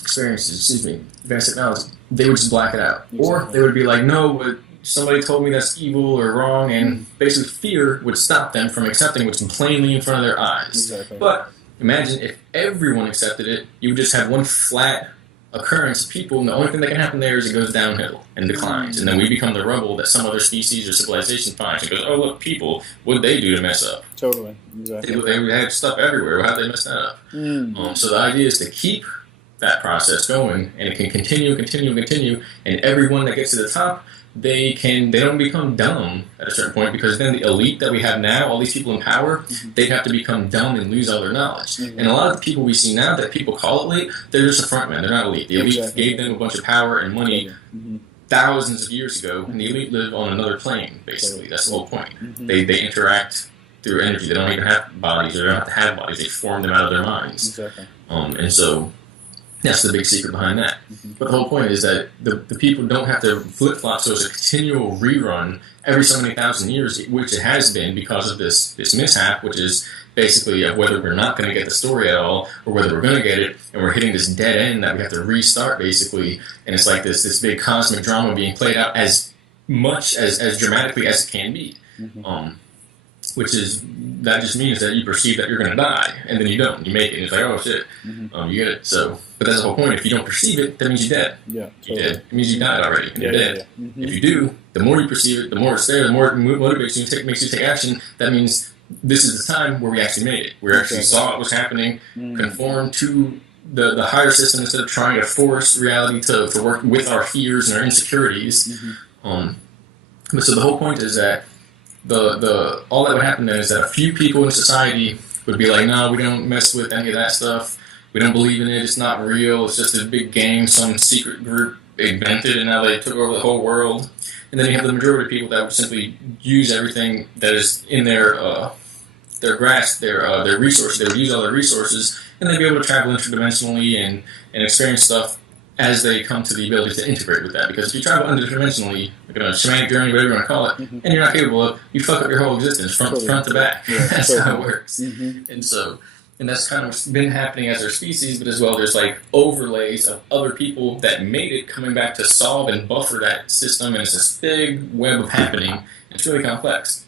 experiences, advanced technology, they would just black it out, or they would be like, no, but somebody told me that's evil or wrong, and basically fear would stop them from accepting what's plainly in front of their eyes. But imagine if everyone accepted it, you would just have one flat occurrence of people, and the only thing that can happen there is it goes downhill and declines, and then we become the rubble that some other species or civilization finds and goes, oh look, people, what did they do to mess up? Totally. Exactly. They had stuff everywhere. How did they mess that up? So the idea is to keep that process going, and it can continue, and everyone that gets to the top, they don't become dumb at a certain point, because then the elite that we have now, all these people in power, they'd have to become dumb and lose all their knowledge. And a lot of the people we see now that people call elite, they're just a frontman. They're not elite. The elite gave them a bunch of power and money thousands of years ago, and the elite live on another plane, basically. That's the whole point. They interact through energy. They don't even have bodies, or they don't have to have bodies. They form them out of their minds. And so that's the big secret behind that. But the whole point is that the people don't have to flip-flop, so it's a continual rerun every so many thousand years, which it has been because of this mishap, which is basically of whether we're not going to get the story at all, or whether we're going to get it, and we're hitting this dead end that we have to restart, basically. And it's like this big cosmic drama being played out as much, as dramatically as it can be. That just means that you perceive that you're going to die, and then you don't. You make it, and it's like, oh shit, you get it. So, but that's the whole point. If you don't perceive it, that means you're dead. You're dead. It means you died already. You're dead. If you do, the more you perceive it, the more it's there, the more it motivates you, makes you take action. That means this is the time where we actually made it. We actually saw what was happening, conformed to the higher system instead of trying to force reality to work with our fears and our insecurities. But so the whole point is that all that would happen then is that a few people in society would be like, no, we don't mess with any of that stuff. We don't believe in it. It's not real. It's just a big game some secret group invented, and now they took over the whole world. And then you have the majority of people that would simply use everything that is in their grasp, their resources. They would use all their resources, and they'd be able to travel interdimensionally and experience stuff as they come to the ability to integrate with that. Because if you travel interdimensionally, like a shamanic journey, whatever you want to call it, and you're not capable of, you fuck up your whole existence, front to back. That's how it works. And that's kind of been happening as our species, but as well there's like overlays of other people that made it coming back to solve and buffer that system, and it's this big web of happening. It's really complex.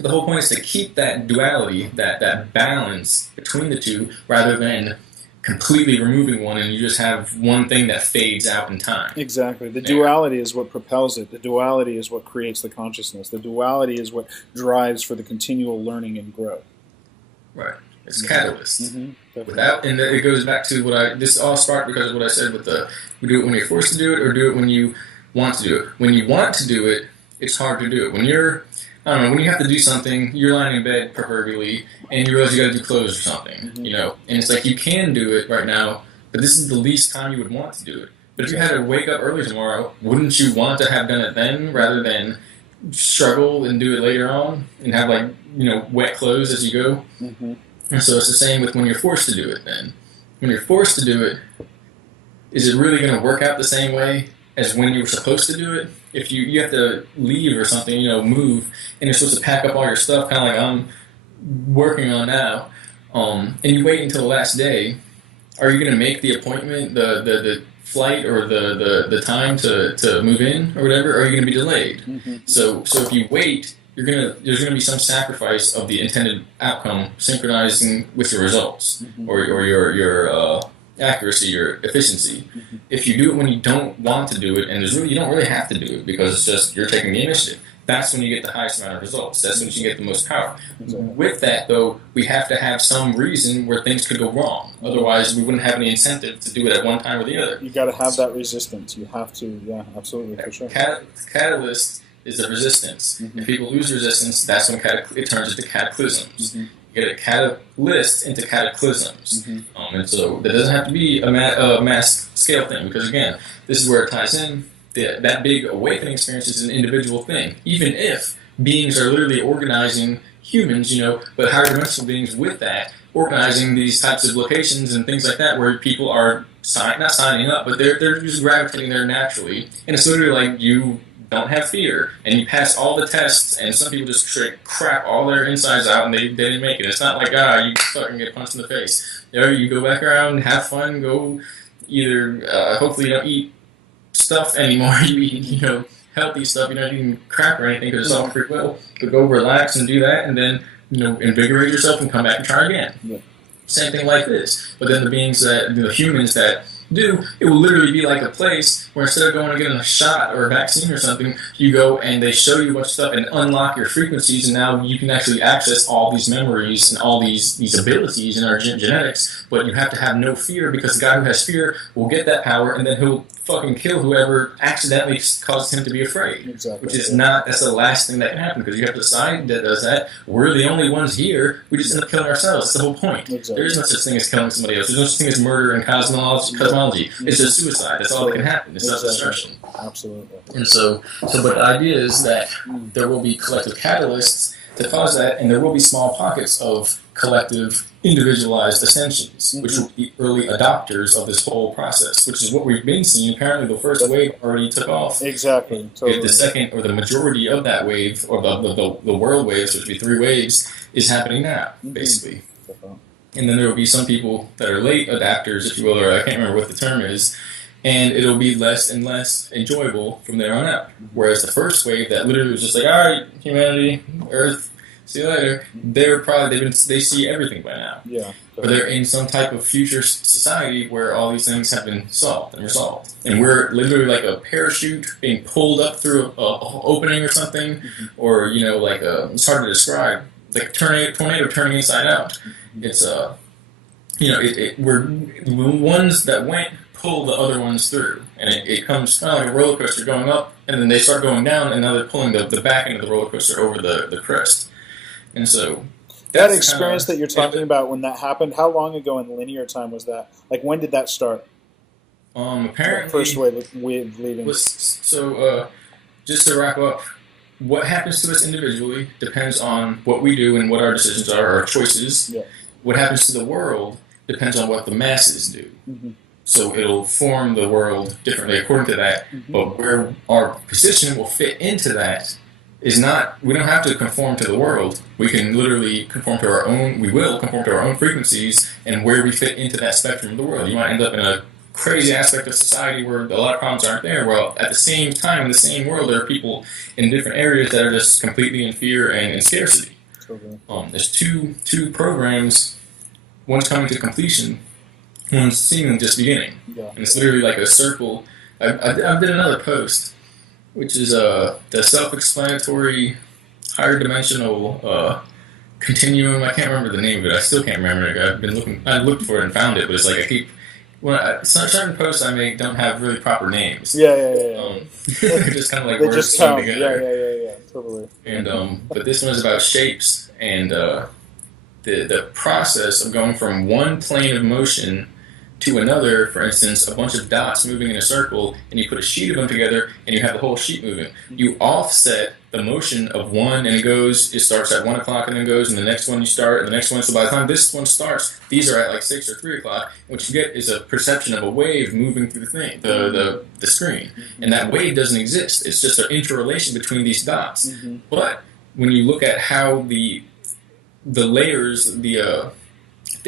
The whole point is to keep that duality, that balance between the two, rather than completely removing one and you just have one thing that fades out in time. Exactly. The duality is what propels it. The duality is what creates the consciousness. The duality is what drives for the continual learning and growth. Right. It's catalyst. Without, and it goes back to this all sparked because of what I said with we do it when you're forced to do it, or do it when you want to do it. When you want to do it, it's hard to do it. When when you have to do something, you're lying in bed proverbially, and you realize you got to do clothes or something, and it's like you can do it right now, but this is the least time you would want to do it. But if you had to wake up early tomorrow, wouldn't you want to have done it then rather than struggle and do it later on and have wet clothes as you go? And so it's the same with when you're forced to do it then. When you're forced to do it, is it really going to work out the same way as when you were supposed to do it? If you have to leave or something, move, and you're supposed to pack up all your stuff, kind of like I'm working on now, and you wait until the last day, are you going to make the appointment, the flight, or the time to move in or whatever? Or are you going to be delayed? Mm-hmm. So if you wait, there's going to be some sacrifice of the intended outcome synchronizing with your results, mm-hmm. or your accuracy, your efficiency. Mm-hmm. If you do it when you don't want to do it, and you don't really have to do it because it's just you're taking the initiative, that's when you get the highest amount of results. That's when you get the most power. Exactly. With that, though, we have to have some reason where things could go wrong. Otherwise, we wouldn't have any incentive to do it at one time or the other. You got to have that resistance. You have to, yeah, absolutely, for sure. Catalyst is the resistance. Mm-hmm. If people lose resistance, that's when it turns into cataclysms. Mm-hmm. You get a catalyst into cataclysms. Mm-hmm. And so that doesn't have to be a mass scale thing, because again, this is where it ties in. That big awakening experience is an individual thing. Even if beings are literally organizing humans, but higher dimensional beings with that, organizing these types of locations and things like that, where people are not signing up, but they're just gravitating there naturally. And it's literally like you don't have fear, and you pass all the tests, and some people just straight crap all their insides out, and they didn't make it. It's not like, you fucking get punched in the face. You go back around, have fun, go either, hopefully you don't eat stuff anymore, you eat, healthy stuff, you're not eating crap or anything, because it's all free will, but go relax and do that, and then, invigorate yourself and come back and try again. Yeah. Same thing like this. But then the beings the humans that do, it will literally be like a place where instead of going and getting a shot or a vaccine or something, you go and they show you a bunch of stuff and unlock your frequencies, and now you can actually access all these memories and all these abilities in our genetics, but you have to have no fear, because the guy who has fear will get that power, and then he'll fucking kill whoever accidentally causes him to be afraid. Exactly. Which is that's the last thing that can happen, because you have to decide that does that. We're the only ones here. We just end up killing ourselves. That's the whole point. Exactly. There is no such thing as killing somebody else. There's no such thing as murder and cosmology. It's just suicide. That's all that can happen. It's self-destruction. Absolutely. And so but the idea is that there will be collective catalysts to cause that, and there will be small pockets of collective individualized ascensions, which will be early adopters of this whole process, which is what we've been seeing. Apparently the first wave already took off. Exactly. Totally. The second, or the majority of that wave, or the world waves, which would be 3 waves, is happening now, basically. And then there will be some people that are late adapters, if you will, or I can't remember what the term is, and it'll be less and less enjoyable from there on out. Whereas the first wave that literally was just like, all right, humanity, Earth, see you later, they see everything by now. Yeah. Or they're in some type of future society where all these things have been solved and resolved. And we're literally like a parachute being pulled up through a opening or something, or, it's hard to describe, like a tornado turning inside out. It's, we're the ones that went pull the other ones through. And it comes kind of like a roller coaster going up, and then they start going down, and now they're pulling the back end of the roller coaster over the crest. And so that experience that you're talking about, when that happened, how long ago in linear time was that? Like, when did that start? Apparently, the first wave leaving. Just to wrap up, what happens to us individually depends on what we do and what our decisions are, our choices. Yeah. What happens to the world depends on what the masses do. Mm-hmm. So it'll form the world differently according to that. Mm-hmm. But where our position will fit into that is not, we don't have to conform to the world. We can literally conform to our own, we will conform to our own frequencies and where we fit into that spectrum of the world. You might end up in a crazy aspect of society where a lot of problems aren't there. Well, at the same time, in the same world, there are people in different areas that are just completely in fear and in scarcity. Okay. There's two programs, one's coming to completion, one's seemingly just beginning. Yeah. And it's literally like a circle. I did another post, which is the self-explanatory higher dimensional continuum. I can't remember the name of it. I still can't remember it. I've been looking. I looked for it and found it, but it's like certain posts I make don't have really proper names. Yeah. They're just kind of like they words just thrown count. together. Yeah, totally. And but this one is about shapes and the process of going from one plane of motion to another, for instance, a bunch of dots moving in a circle, and you put a sheet of them together, and you have the whole sheet moving. You offset the motion of one, and it starts at 1 o'clock and then goes, and the next one you start, and the next one. So by the time this one starts, these are at like 6 or 3 o'clock. What you get is a perception of a wave moving through the screen, and that wave doesn't exist. It's just an interrelation between these dots. But when you look at how the layers,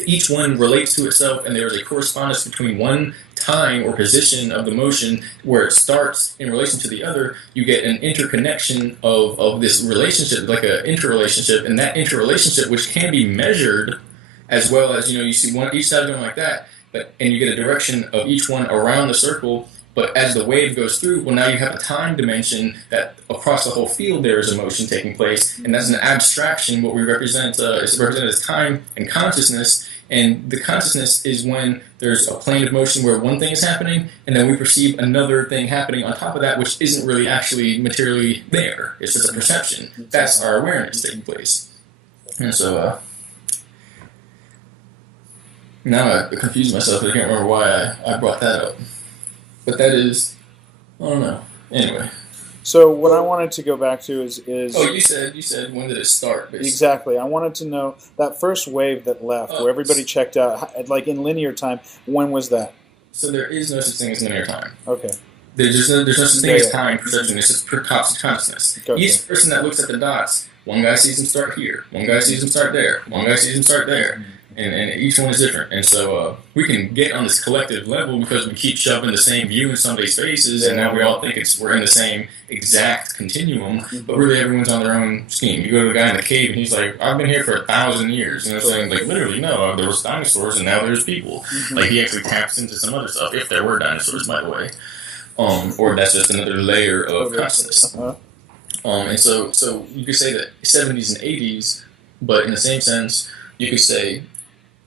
each one relates to itself, and there's a correspondence between one time or position of the motion where it starts in relation to the other, you get an interconnection of this relationship, like an interrelationship, and that interrelationship, which can be measured as well as, you see each side going like that, and you get a direction of each one around the circle. But as the wave goes through, well, now you have a time dimension that across the whole field there is a motion taking place, and that's an abstraction. What we represent is represented as time and consciousness, and the consciousness is when there's a plane of motion where one thing is happening, and then we perceive another thing happening on top of that, which isn't really actually materially there. It's just a perception. That's our awareness taking place. And so now I confused myself. I can't remember why I brought that up. But that is, I don't know. Anyway. So what I wanted to go back to is oh, you said when did it start? Basically. Exactly. I wanted to know that first wave that left, where everybody checked out, like in linear time. When was that? So there is no such thing as linear time. Okay. There's no such thing as time perception. It's just consciousness. Okay. Each person that looks at the dots, one guy sees them start here, one guy sees them start there, one guy sees them start there. And each one is different. And so we can get on this collective level because we keep shoving the same view in somebody's faces, and now we all think we're in the same exact continuum, but really everyone's on their own scheme. You go to the guy in the cave, and he's like, I've been here for 1,000 years. And they're saying, like, literally, no, there was dinosaurs, and now there's people. Like, he actually taps into some other stuff, if there were dinosaurs, by the way. Or that's just another layer of consciousness. And so you could say that 70s and 80s, but in the same sense, you could say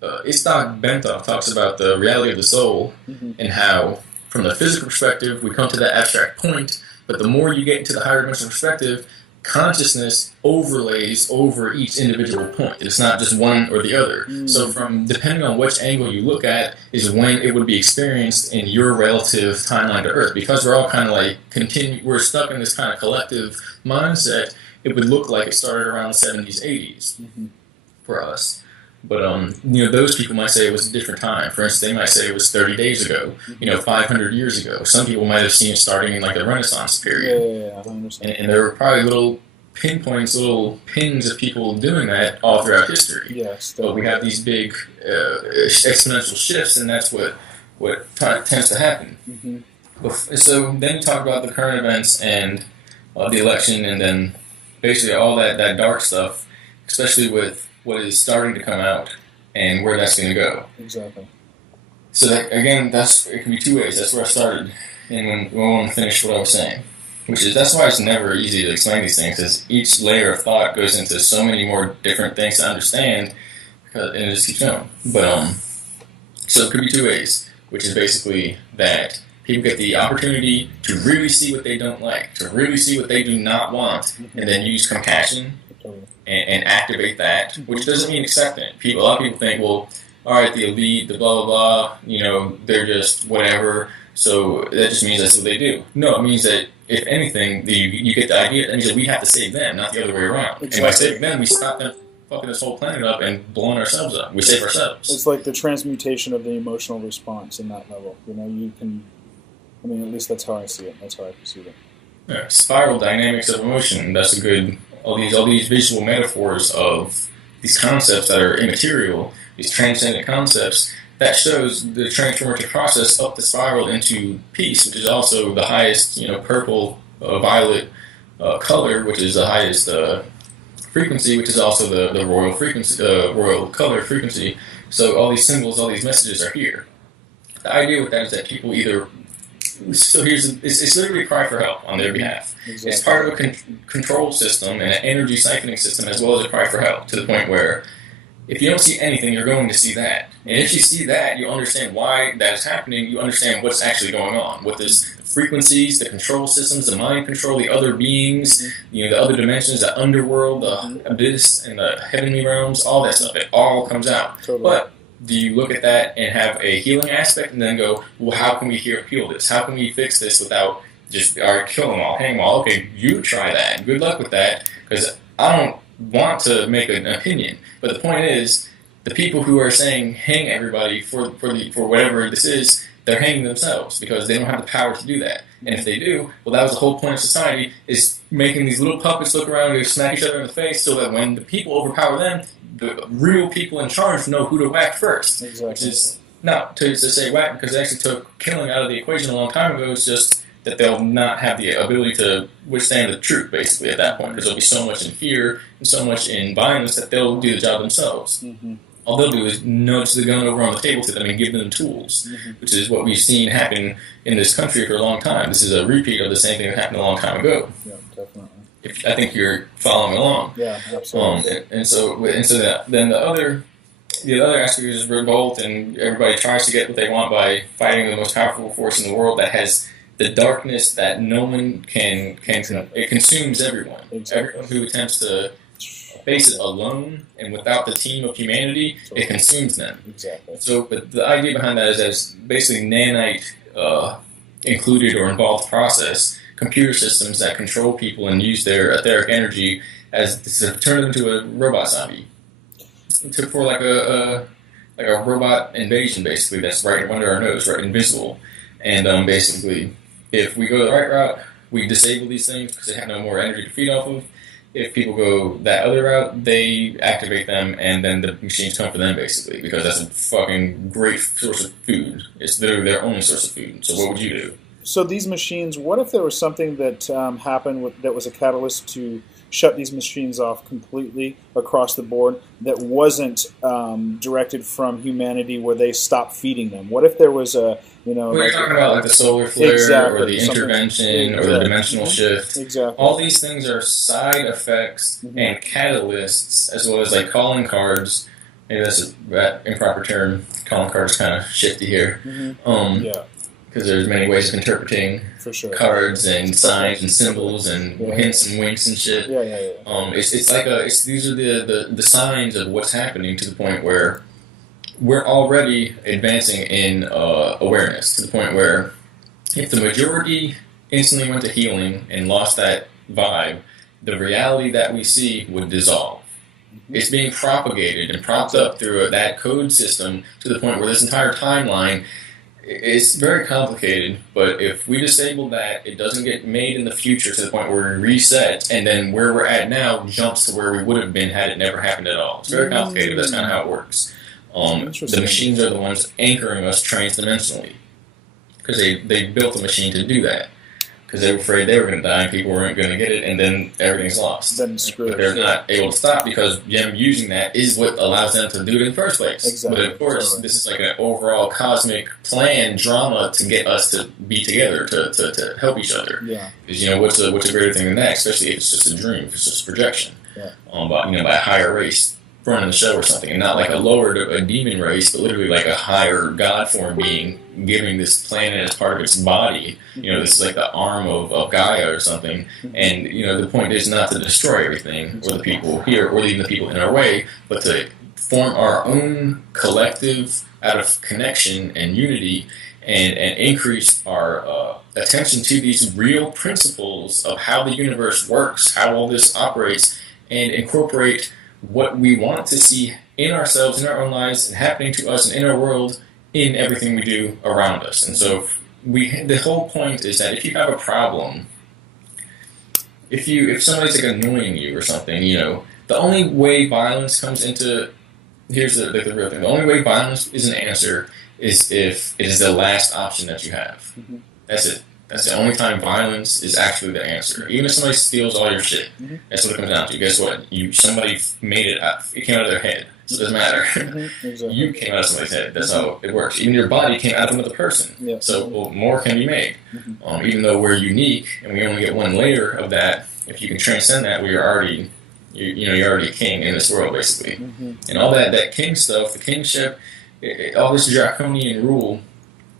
Isaac Bentov talks about the reality of the soul and how, from the physical perspective, we come to that abstract point, but the more you get into the higher dimensional perspective, consciousness overlays over each individual point. It's not just one or the other. So depending on which angle you look at is when it would be experienced in your relative timeline to Earth. Because we're all kind of like, we're stuck in this kind of collective mindset, it would look like it started around the 70s, 80s for us. But, those people might say it was a different time. For instance, they might say it was 30 days ago, 500 years ago. Some people might have seen it starting in, like, the Renaissance period. Yeah, I understand. And there were probably little pinpoints, little pings of people doing that all throughout history. Yes. But we have these big exponential shifts, and that's what tends to happen. So then you talk about the current events and the election, and then basically all that dark stuff, especially with what is starting to come out and where that's going to go. Exactly. So that, again, it can be two ways. That's where I started, and we want to finish what I was saying, which is that's why it's never easy to explain these things, because each layer of thought goes into so many more different things to understand, and it just keeps going. But so it could be two ways, which is basically that people get the opportunity to really see what they don't like, to really see what they do not want, and then use compassion and activate that, which doesn't mean accepting it. A lot of people think, well, all right, the elite, the blah, blah, blah, they're just whatever, so that just means that's what they do. No, it means that, if anything, you get the idea, that means that we have to save them, not the other way around. Exactly. And by saving them, we stop them fucking this whole planet up and blowing ourselves up. We save ourselves. It's like the transmutation of the emotional response in that level. You can, at least that's how I see it. That's how I perceive it. Yeah, spiral dynamics of emotion, that's a good... All these visual metaphors of these concepts that are immaterial, these transcendent concepts, that shows the transformative process up the spiral into peace, which is also the highest, purple, violet color, which is the highest frequency, which is also the royal frequency, royal color frequency. So all these symbols, all these messages are here. The idea with that is that people either... So it's literally a cry for help on their behalf. Exactly. It's part of a control system and an energy siphoning system, as well as a cry for help, to the point where if you don't see anything, you're going to see that. And if you see that, you understand why that is happening, you understand what's actually going on. What this frequencies, the control systems, the mind control, the other beings, the other dimensions, the underworld, the abyss, and the heavenly realms, all that stuff, it all comes out. Totally. But do you look at that and have a healing aspect, and then go, well, how can we heal this? How can we fix this without just kill them all, hang them all? Okay, you try that, and good luck with that, because I don't want to make an opinion. But the point is, the people who are saying hang everybody for whatever this is, they're hanging themselves because they don't have the power to do that. And if they do, well, that was the whole point of society, is making these little puppets look around and smack each other in the face so that when the people overpower them, the real people in charge know who to whack first. Exactly. Which is not to say whack, because they actually took killing out of the equation a long time ago. It's just that they'll not have the ability to withstand the truth, basically, at that point, because there'll be so much in fear and so much in violence that they'll do the job themselves. Mm-hmm. All they'll do is nudge the gun over on the table to them and give them tools, which is what we've seen happen in this country for a long time. This is a repeat of the same thing that happened a long time ago. Yeah, definitely. I think you're following along. Yeah, absolutely. Then the other aspect is revolt, and everybody tries to get what they want by fighting the most powerful force in the world that has the darkness that no one can. It consumes everyone. Exactly. Everyone who attempts to face it alone and without the team of humanity, it consumes them. Exactly. So, but the idea behind that is that it's basically nanite included or involved process, computer systems that control people and use their etheric energy as to turn them into a robot zombie. For like a robot invasion, basically, that's right under our nose, right, invisible. And basically, if we go the right route, we disable these things because they have no more energy to feed off of. If people go that other route, they activate them, and then the machines come for them, basically, because that's a fucking great source of food. It's literally their only source of food. So what would you do? So these machines, what if there was something that happened that was a catalyst to shut these machines off completely across the board that wasn't directed from humanity, where they stopped feeding them? What if there was a, We're talking about like the solar flare, exactly, or the intervention, or the dimensional shift. Exactly. All these things are side effects and catalysts, as well as like calling cards. Maybe that's that improper term. Calling cards kind of shifty here. Yeah. Because there's many ways of interpreting For sure. cards and signs and symbols and hints and winks and shit. Yeah. These are the signs of what's happening, to the point where we're already advancing in awareness, to the point where if the majority instantly went to healing and lost that vibe, the reality that we see would dissolve. It's being propagated and propped up through that code system to the point where this entire timeline, it's very complicated, but if we disable that, it doesn't get made in the future to the point where we reset, and then where we're at now jumps to where we would have been had it never happened at all. It's very complicated, but that's kind of how it works. The machines are the ones anchoring us transdimensionally, because they built the machine to do that, because they were afraid they were going to die and people weren't going to get it, and then everything's lost. Then but they're not able to stop, because them using that is what allows them to do it in the first place. Exactly. But of course, this is like an overall cosmic plan drama to get us to be together, to help each other. Yeah. Because what's a greater thing than that, especially if it's just a dream, if it's just a projection. Yeah. By a higher race running the show or something, and not like a demon race, but literally like a higher God form being giving this planet as part of its body. This is like the arm of Gaia or something. And the point is not to destroy everything or the people here or even the people in our way, but to form our own collective out of connection and unity, and increase our attention to these real principles of how the universe works, how all this operates, and incorporate what we want to see in ourselves, in our own lives, and happening to us and in our world, in everything we do around us. And so the whole point is that if you have a problem, if somebody's like annoying you or something, the only way violence comes into, here's the real thing, the only way violence is an answer is if it is the last option that you have. That's it. That's the only time violence is actually the answer. Even if somebody steals all your shit, that's what it comes down to. Guess what? Somebody made it up. It came out of their head. So it doesn't matter. Exactly. You came out of somebody's head. That's how it works. Even your body came out of another person. Yeah. So more can be made. Even though we're unique and we only get one layer of that, if you can transcend that, you're already a king in this world, basically. And all that king stuff, the kingship, all this draconian rule,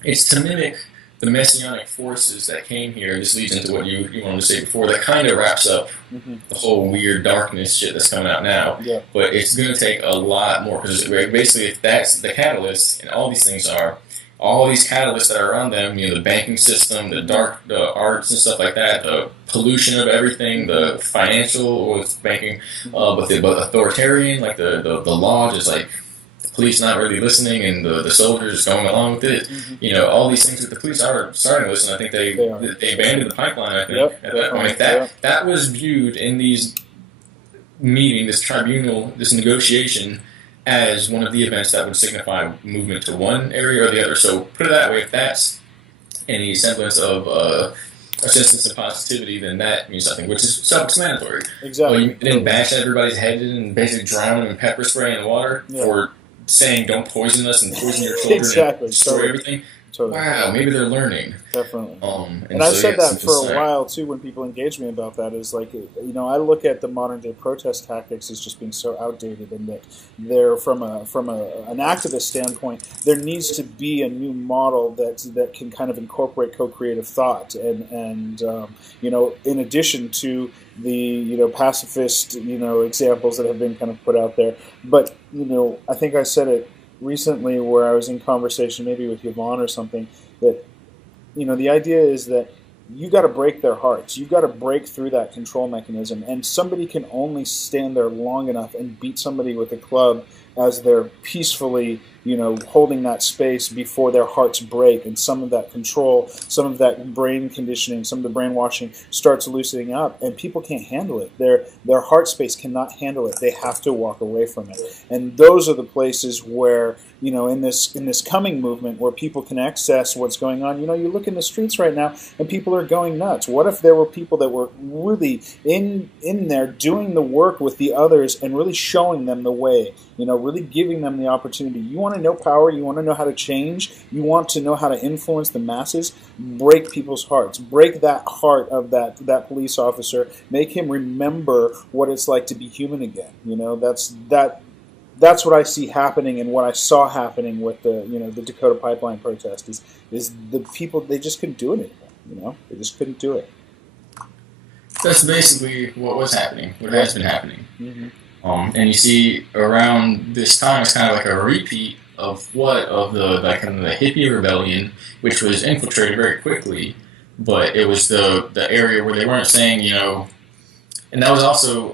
it's to mimic the messianic forces that came here. This leads into what you wanted to say before. That kind of wraps up the whole weird darkness shit that's coming out now. Yeah. But it's going to take a lot more, because basically, if that's the catalyst, and all these things are, all these catalysts that are around them, the banking system, the arts and stuff like that, the pollution of everything, the financial with banking, but authoritarian, like the law, just like the police not really listening, and the soldiers going along with it. All these things that the police are starting to listen. I think they abandoned the pipeline. I think at that point, that was viewed in these meeting, this tribunal, this negotiation, as one of the events that would signify movement to one area or the other. So put it that way, if that's any semblance of assistance and positivity, then that means something, which is self-explanatory. Exactly. Well, you didn't bash everybody's head in and basically drown them in pepper spray in the water for saying don't poison us and poison your children and destroy everything. Totally. Wow, maybe they're learning. Definitely. And I've said that for a while too. When people engage me about that, is like, I look at the modern day protest tactics as just being so outdated, and that they're from an activist standpoint, there needs to be a new model that can kind of incorporate co-creative thought, and in addition to the pacifist examples that have been kind of put out there. But I think I said it recently where I was in conversation maybe with Yvonne or something, that the idea is that you got to break their hearts. You've got to break through that control mechanism, and somebody can only stand there long enough and beat somebody with a club as they're peacefully holding that space before their hearts break, and some of that control, some of that brain conditioning, some of the brainwashing starts loosening up, and people can't handle it. Their heart space cannot handle it. They have to walk away from it. And those are the places where, in this coming movement, where people can access what's going on. You look in the streets right now and people are going nuts. What if there were people that were really in there doing the work with the others and really showing them the way, really giving them the opportunity? You want to know power, you want to know how to change, you want to know how to influence the masses, break people's hearts. Break that heart of that police officer. Make him remember what it's like to be human again. That's what I see happening, and what I saw happening with the Dakota Pipeline protest is the people, they just couldn't do it anymore. They just couldn't do it. That's basically what was happening, what has been happening. And you see around this time, it's kind of like a repeat of the hippie rebellion, which was infiltrated very quickly, but it was the area where they weren't saying, and that was also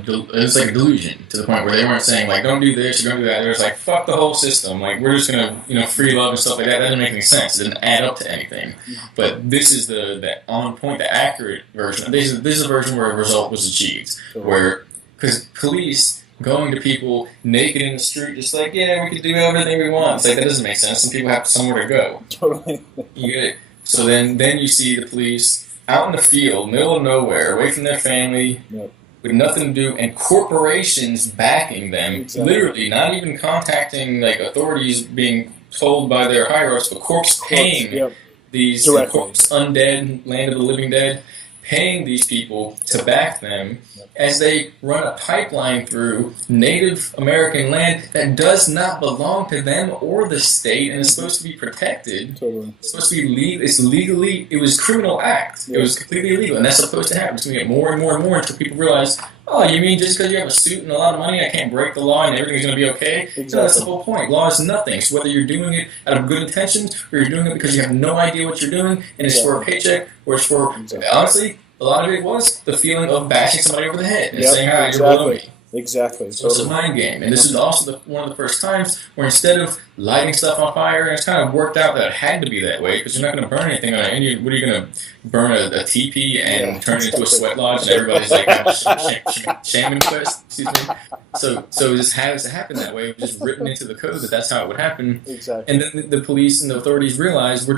it was like a delusion, to the point where they weren't saying like don't do this or don't do that. They was like fuck the whole system, like we're just gonna free love and stuff like that. That didn't make any sense. It didn't add up to anything. But this is the on point, the accurate version. This is a version where a result was achieved, where because police going to people naked in the street, just like, yeah, we can do everything we want. It's like, that doesn't make sense. Some people have somewhere to go. Totally. You get it? So then you see the police out in the field, middle of nowhere, away from their family, with nothing to do, and corporations backing them, literally, not even contacting like authorities being told by their higher-ups, but corpse paying these corpse undead, land of the living dead, paying these people to back them as they run a pipeline through Native American land that does not belong to them or the state, and is supposed to be protected. Totally. It's supposed to be legal. It was a criminal act. It was completely illegal, and that's supposed to happen. It's going to get more and more and more until people realize, oh, you mean just because you have a suit and a lot of money, I can't break the law and everything's going to be okay? Exactly. No, that's the whole point. Law is nothing. So whether you're doing it out of good intentions, or you're doing it because you have no idea what you're doing, and it's for a paycheck, or it's for, honestly, a lot of it was the feeling of bashing somebody over the head and saying, "Ah, you're below me." Exactly. So it's a mind game, and this is also one of the first times where instead of lighting stuff on fire, and it's kind of worked out that it had to be that way because you're not going to burn anything on it. And what are you going to burn a teepee and turn it into a sweat lodge, and everybody's like shaman quest? Excuse me. So it just has to happen that way. Just written into the code that's how it would happen. Exactly. And then the police and the authorities realize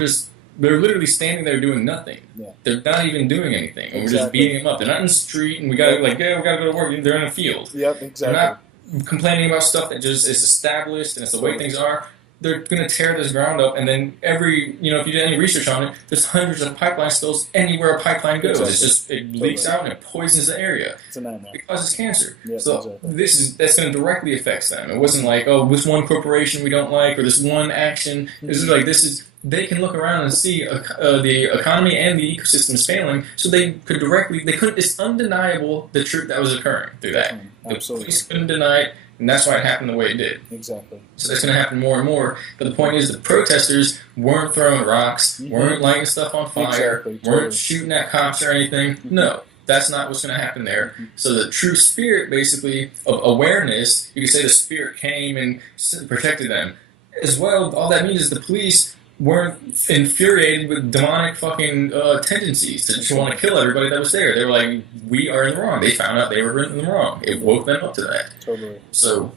they're literally standing there doing nothing. Yeah. They're not even doing anything. And we're just beating them up. They're not in the street, and we gotta we gotta go to work. They're in a field. Yep, exactly. They're not complaining about stuff that just is established and it's the way things are. They're going to tear this ground up, and then if you did any research on it, there's hundreds of pipeline spills anywhere a pipeline goes. Exactly. It leaks out and it poisons the area. It's a nightmare. It causes cancer. Yep, so that's going to directly affect them. It wasn't like, oh, this one corporation we don't like, or this one action. This is they can look around and see the economy and the ecosystems failing, so they couldn't, it's undeniable the truth that was occurring through that. Absolutely. The police couldn't deny it, and that's why it happened the way it did. Exactly. So that's going to happen more and more. But the point is, the protesters weren't throwing rocks, weren't lighting stuff on fire, weren't shooting at cops or anything. No, that's not what's going to happen there. So the true spirit, basically, of awareness, you could say the spirit came and protected them. As well, all that means is the police weren't infuriated with demonic fucking tendencies to want to kill everybody that was there. They were like, we are in the wrong. They found out they were in the wrong. It woke them up to that. Totally. So,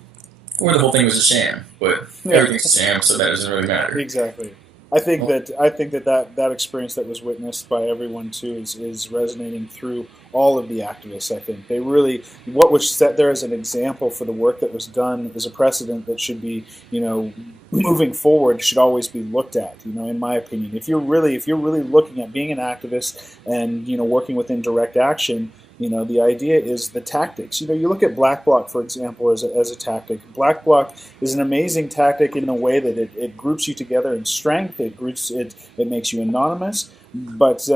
or the whole thing was a sham, but everything's a sham, so that doesn't really matter. Exactly. I think that experience that was witnessed by everyone too is resonating through all of the activists. I think they really, what was set there as an example for the work that was done is a precedent that should be, moving forward, should always be looked at. In my opinion, if you're really looking at being an activist and working within direct action. The idea is the tactics. You look at Black Bloc, for example, as a tactic. Black Bloc is an amazing tactic in the way that it groups you together in strength. It makes you anonymous. But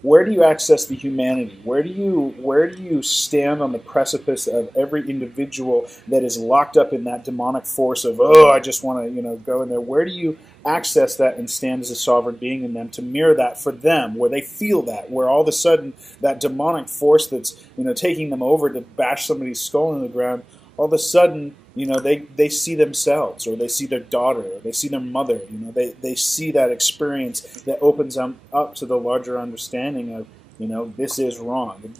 where do you access the humanity? Where do you stand on the precipice of every individual that is locked up in that demonic force of, I just want to go in there? Where do you access that and stand as a sovereign being in them to mirror that for them, where they feel that, where all of a sudden that demonic force that's taking them over to bash somebody's skull in the ground, all of a sudden they see themselves, or they see their daughter, or they see their mother. They see that experience that opens them up to the larger understanding of this is wrong.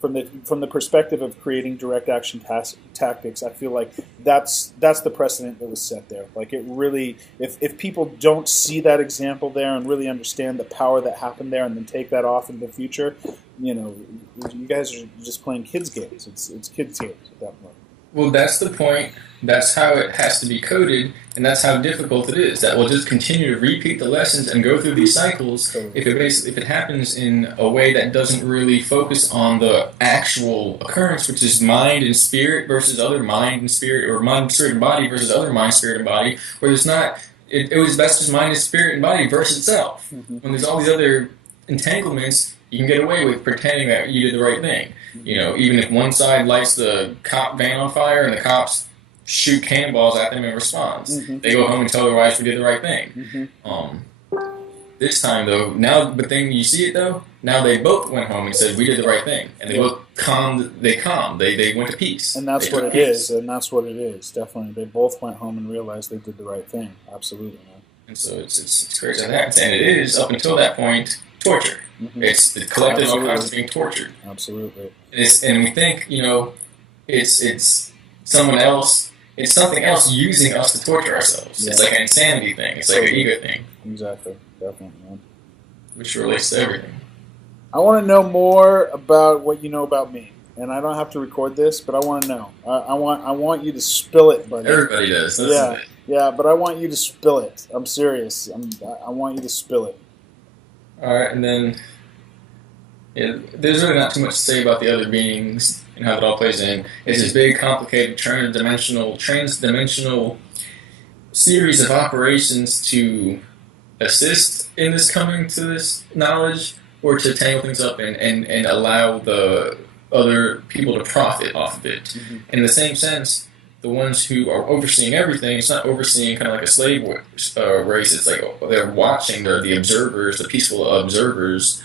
From the perspective of creating direct action tactics, I feel like that's the precedent that was set there. Like it really, if people don't see that example there and really understand the power that happened there, and then take that off in the future, you guys are just playing kids games. It's kids games at that point. Well, that's the point. That's how it has to be coded, and that's how difficult it is. That we'll just continue to repeat the lessons and go through these cycles. If it happens in a way that doesn't really focus on the actual occurrence, which is mind and spirit versus other mind and spirit, or mind, spirit, and body versus other mind, spirit, and body, where there's not. It was best as mind and spirit and body versus itself. Mm-hmm. When there's all these other entanglements, you can get away with pretending that you did the right thing. Even if one side lights the cop van on fire and the cops shoot cannonballs at them in response, they go home and tell their wives we did the right thing. This time, though, but then you see it, though, now they both went home and said we did the right thing. And they both calmed. They went to peace. And that's what it is. And that's what it is, definitely. They both went home and realized they did the right thing. Absolutely, man. And so it's crazy how that happens. And it is, up until that point, torture. It's the collective unconscious being tortured. Absolutely. And we think, it's someone else, it's something else using us to torture ourselves. Yeah. It's like an insanity thing. It's like an ego thing. Exactly. Definitely, man. Which relates to everything. I want to know more about what you know about me. And I don't have to record this, but I want to know. I want you to spill it, buddy. Everybody does. Yeah, but I want you to spill it. I'm serious. I want you to spill it. All right, and then there's really not too much to say about the other beings and how it all plays in. It's this big, complicated, transdimensional series of operations to assist in this coming to this knowledge, or to tangle things up and allow the other people to profit off of it. In the same sense, the ones who are overseeing everything, it's not overseeing kind of like a slave race. It's like they're watching, they're the observers, the peaceful observers.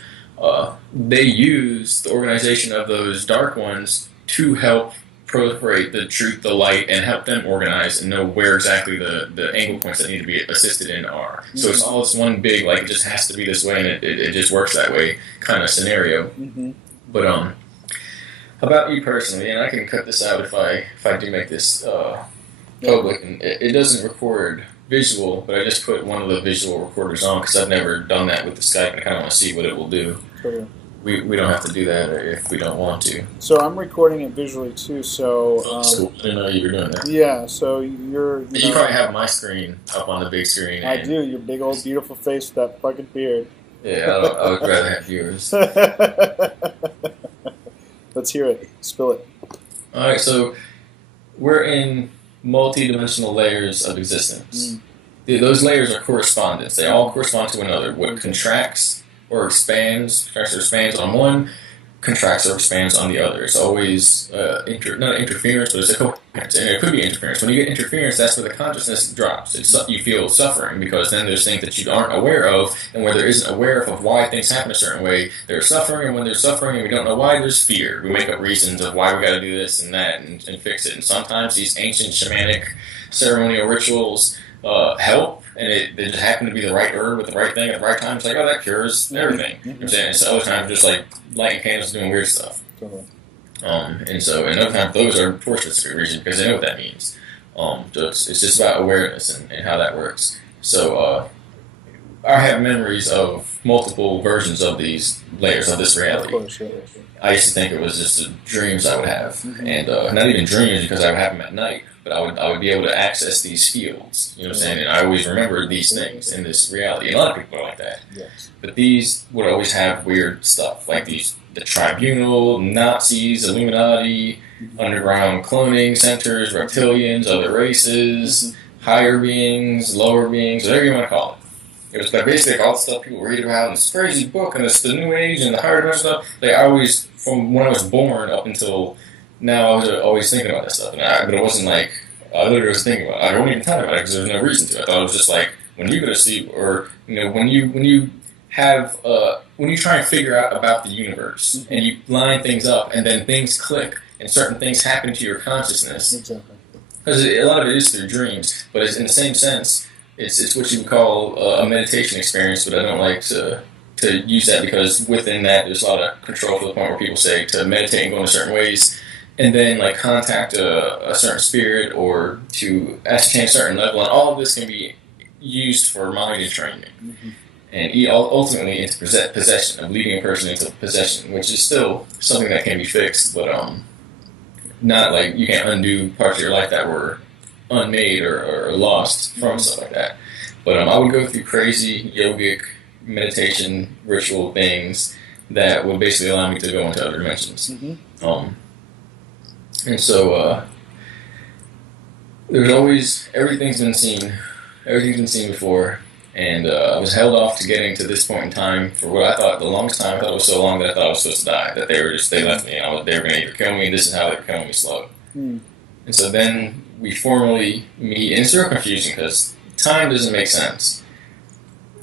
They use the organization of those dark ones to help proliferate the truth, the light, and help them organize and know where exactly the angle points that need to be assisted in are. So it's all this one big, like, it just has to be this way, and it just works that way kind of scenario. But how about you personally? And I can cut this out if I do make this public. And it doesn't record visual, but I just put one of the visual recorders on because I've never done that with the Skype, and I kind of want to see what it will do. Okay. We don't have to do that if we don't want to. So I'm recording it visually too. So cool. I didn't know you were doing that. Yeah. So you probably have my screen up on the big screen. I do. Your big old beautiful face with that fucking beard. Yeah, I would rather have yours. Let's hear it. Spill it. All right. So we're in multi-dimensional layers of existence. those layers are correspondence. They all correspond to one another. What contracts or expands on one, contracts or expands on the other. It's always not interference, but it's a coherence, and it could be interference. When you get interference, that's where the consciousness drops. You feel suffering because then there's things that you aren't aware of, and where there isn't aware of why things happen a certain way, there's suffering, and when there's suffering and we don't know why, there's fear. We make up reasons of why we got to do this and that and fix it. And sometimes these ancient shamanic ceremonial rituals help, and they just happen to be the right herb with the right thing at the right time. It's like, oh, that cures everything. You know what I'm saying? And so other times, just like lighting candles, doing weird stuff. And other times, those are for a specific reason because they know what that means. So it's just about awareness and how that works. So I have memories of multiple versions of these layers of this reality. Of course, yeah. I used to think it was just the dreams I would have, and not even dreams because I would have them at night. But I would be able to access these fields, you know what I'm saying? And I always remember these things in this reality. And a lot of people are like that. Yes. But these would always have weird stuff, like the tribunal, Nazis, Illuminati, underground cloning centers, reptilians, other races, higher beings, lower beings, whatever you want to call it. It was basically all the stuff people read about in this crazy book and it's the New Age and the higher dimension stuff. They always, from when I was born up until now, I was always thinking about that stuff, but it wasn't like I literally was thinking about it. I don't even talk about it because there's no reason to. I thought it was just like when you go to sleep, or when you have when you try and figure out about the universe and you line things up, and then things click and certain things happen to your consciousness. Exactly. Because a lot of it is through dreams, but it's in the same sense. It's what you would call a meditation experience, but I don't like to use that because within that there's a lot of control to the point where people say to meditate and go in certain ways. And then, like, contact a certain spirit or to ascertain a certain level. And all of this can be used for mind entrainment. And ultimately into possession, of leading a person into possession, which is still something that can be fixed, but not like you can't undo parts of your life that were unmade or lost from stuff like that. But I would go through crazy yogic meditation ritual things that would basically allow me to go into other dimensions. And so there's always everything's been seen before, and I was held off to getting to this point in time for what I thought the longest time. I thought it was so long that I thought I was supposed to die. That they left me, and they were going to either kill me. And this is how they were killing me slow. And so then we formally meet, and it's real confusing because time doesn't make sense.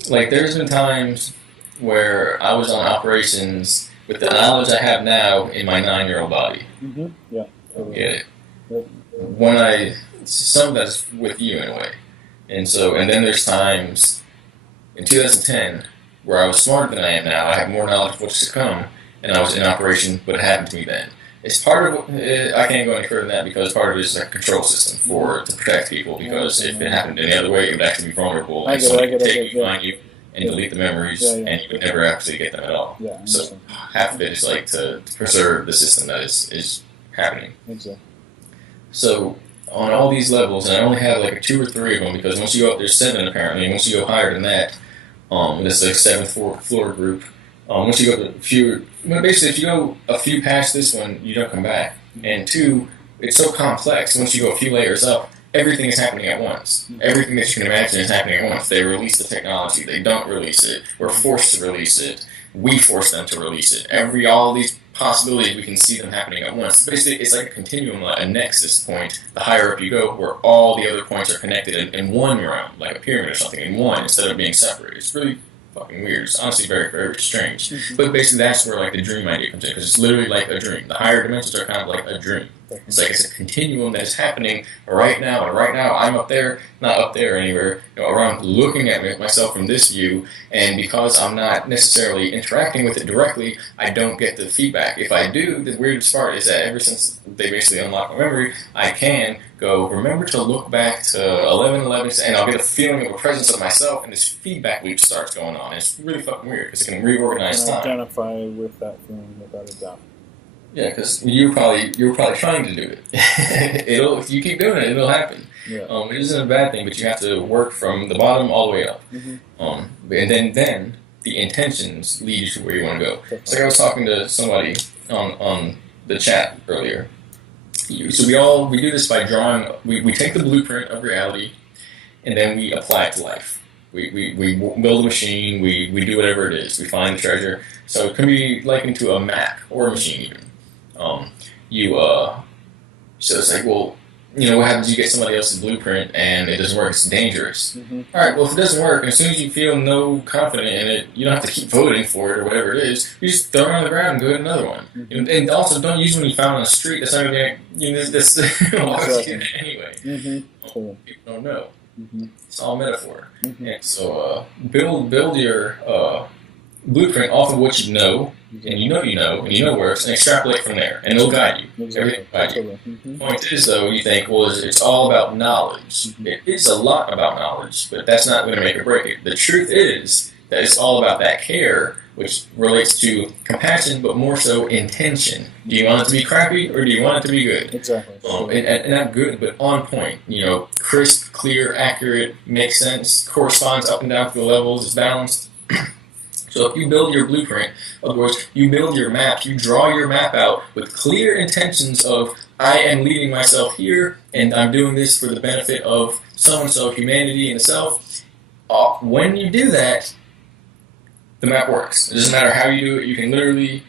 Like there's been times where I was on operations with the knowledge I have now in my 9-year-old body. Yeah. Get it? Some of that's with you in a way. And then there's times in 2010 where I was smarter than I am now. I have more knowledge of what's to come, and I was in operation, but it happened to me then. It's part of I can't go any further than that because part of it is a control system to protect people. Because if it happened any other way, it would actually be vulnerable. And someone could take you, find you, and delete the memories, and you would never actually get them at all. So half of it is like to preserve the system that is happening. Exactly. So on all these levels, and I only have like 2 or 3 of them because once you go up, there's 7 apparently. And once you go higher than that, this is like 7th floor group. Once you go to a few, basically if you go a few past this one, you don't come back. And 2, it's so complex. Once you go a few layers up, everything is happening at once. Everything that you can imagine is happening at once. They release the technology. They don't release it. We're forced to release it. We force them to release it. All these possibilities, we can see them happening at once. Basically, it's like a continuum, like a nexus point. The higher up you go, where all the other points are connected in one realm, like a pyramid or something, in one, instead of being separate. It's really fucking weird. It's honestly very, very strange. But basically, that's where like the dream idea comes in, because it's literally like a dream. The higher dimensions are kind of like a dream. It's like it's a continuum that is happening right now, and right now I'm up there, not up there anywhere, around looking at myself from this view, and because I'm not necessarily interacting with it directly, I don't get the feedback. If I do, the weirdest part is that ever since they basically unlock my memory, I can go, remember to look back to 11/11, and I'll get a feeling of a presence of myself, and this feedback loop starts going on. And it's really fucking weird, because it can reorganize time. Identify with that feeling without a doubt. Yeah, because you were probably trying to do it. If you keep doing it, it'll happen. Yeah. It isn't a bad thing, but you have to work from the bottom all the way up. And then the intentions lead you to where you want to go. It's like I was talking to somebody on the chat earlier. So we do this by drawing. We take the blueprint of reality, and then we apply it to life. We build a machine, we do whatever it is, we find the treasure. So it can be likened to a map or a machine even. So it's like, well, what happens? You get somebody else's blueprint and it doesn't work. It's dangerous. All right. Well, if it doesn't work, as soon as you feel no confident in it, you don't have to keep voting for it or whatever it is. You just throw it on the ground and go to another one. And also, don't use when you found on the street. That's not going to. That's anyway. People don't know. It's all metaphor. And so build your blueprint off of what you know, and you know works, and extrapolate from there, and it'll guide you. Everything will guide you. The point is, though, you think, well, it's all about knowledge. It is a lot about knowledge, but that's not going to make or break it. The truth is that it's all about that care, which relates to compassion, but more so intention. Do you want it to be crappy, or do you want it to be good? Exactly. And not good, but on point. Crisp, clear, accurate, makes sense, corresponds up and down to the levels, is balanced. So if you build your blueprint, of course, you build your map, you draw your map out with clear intentions of, I am leading myself here, and I'm doing this for the benefit of so-and-so, humanity and the self. When you do that, the map works. It doesn't matter how you do it. You can literally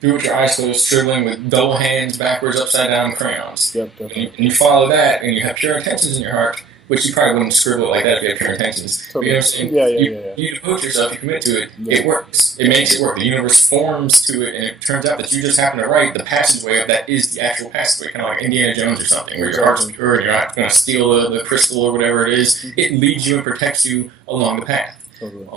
do it with your eyes closed, scribbling with double hands, backwards, upside down crayons. Yep, and you follow that, and you have pure intentions in your heart, which you probably wouldn't scribble it like that if you had pure intentions. Totally. You know what I'm saying? Yeah. You devote yourself, you commit to it, it works. It makes it work. The universe forms to it, and it turns out that you just happen to write the passageway of that is the actual passageway, kind of like Indiana Jones or something, where your heart's pure and you're not going to steal the crystal or whatever it is. It leads you and protects you along the path. Totally.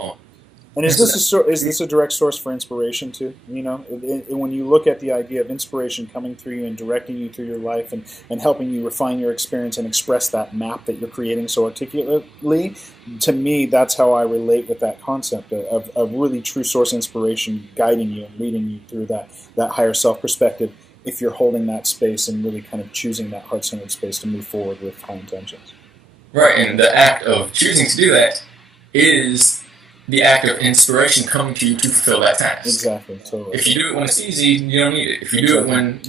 And is this a direct source for inspiration too? When you look at the idea of inspiration coming through you and directing you through your life and helping you refine your experience and express that map that you're creating so articulately, to me, that's how I relate with that concept of really true source inspiration guiding you and leading you through that higher self perspective if you're holding that space and really kind of choosing that heart-centered space to move forward with high intentions. Right, and the act of choosing to do that is the act of inspiration coming to you to fulfill that task. Exactly. Totally. If you do it when it's easy, you don't need it. If you do it when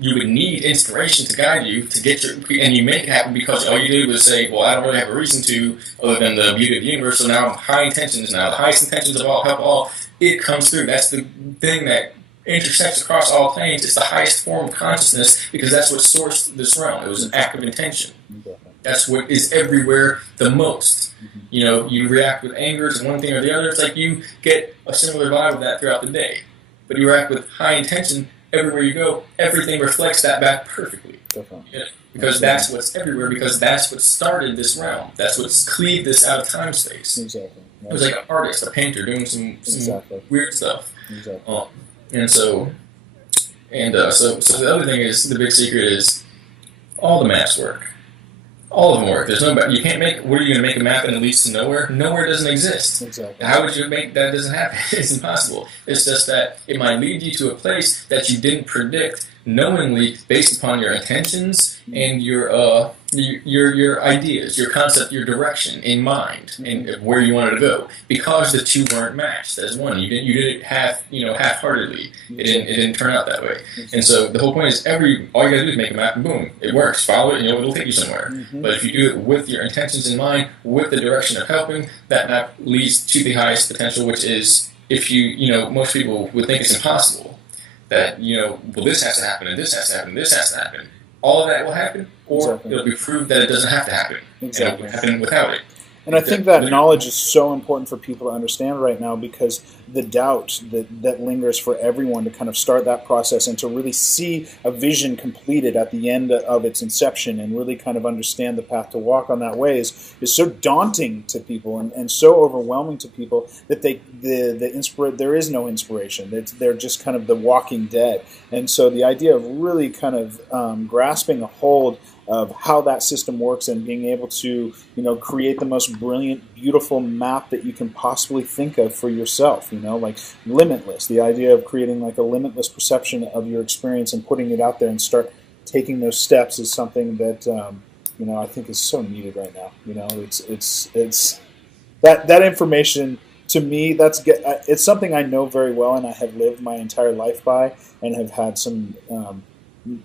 you would need inspiration to guide you to get and you make it happen because all you did was say, well, I don't really have a reason to other than the beauty of the universe, so now high intentions, now the highest intentions of all, help all, it comes through. That's the thing that intersects across all planes. It's the highest form of consciousness because that's what sourced this realm. It was an act of intention. That's what is everywhere the most. You react with anger to one thing or the other. It's like you get a similar vibe of that throughout the day. But you react with high intention everywhere you go. Everything reflects that back perfectly. Because that's what's everywhere, because that's what started this realm. That's what's cleaved this out of time space. Exactly. It was like an artist, a painter, doing some weird stuff. Exactly. So the other thing is, the big secret is all the maps work. All of them work. There's no. You can't make. What are you going to make a map and it leads to nowhere? Nowhere doesn't exist. Exactly. How would you make that? Doesn't happen. It's impossible. It's just that it might lead you to a place that you didn't predict knowingly, based upon your intentions and your ideas, your concept, your direction in mind, and where you wanted to go. Because the two weren't matched as one. You did it half-heartedly. It didn't turn out that way. And so the whole point is all you gotta do is make a map and boom, it works. Follow it, it'll take you somewhere. But if you do it with your intentions in mind, with the direction of helping, that map leads to the highest potential, which is if most people would think it's impossible. That, well, this has to happen, and this has to happen, and this has to happen. All of that will happen, or it'll be proved that it doesn't have to happen. Exactly. And it will happen without it. And I think that knowledge is so important for people to understand right now, because the doubt that lingers for everyone to kind of start that process and to really see a vision completed at the end of its inception and really kind of understand the path to walk on that way is so daunting to people and so overwhelming to people that there is no inspiration. They're just kind of the walking dead. And so the idea of really kind of grasping a hold of how that system works and being able to, create the most brilliant, beautiful map that you can possibly think of for yourself, like limitless. The idea of creating like a limitless perception of your experience and putting it out there and start taking those steps is something that, I think is so needed right now. It's that information to me, it's something I know very well and I have lived my entire life by and have had some,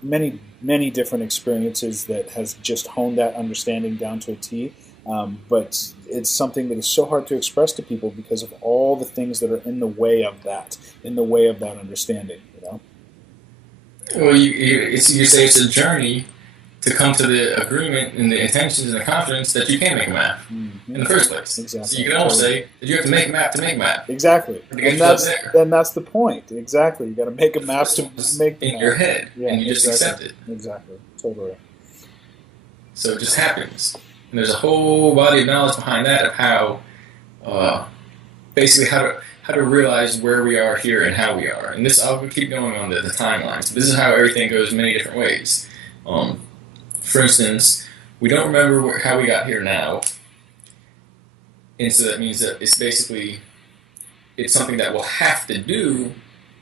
many different experiences that has just honed that understanding down to a T. But it's something that is so hard to express to people because of all the things that are in the way of that understanding. You know. Well, you say it's a journey to come to the agreement and the intentions and the confidence that you can make a map in the first place. Exactly. So you can almost say that you have to make a map to make a map. Exactly. And that's the point. Exactly. You got to make a map to make the in map. your head, yeah, and you just accept it. Exactly. Totally. So it just happens. And there's a whole body of knowledge behind that of how, basically how to realize where we are here and how we are. And this, I'll keep going on the timelines. But this is how everything goes in many different ways. For instance, we don't remember how we got here now. And so that means that it's basically, it's something that we'll have to do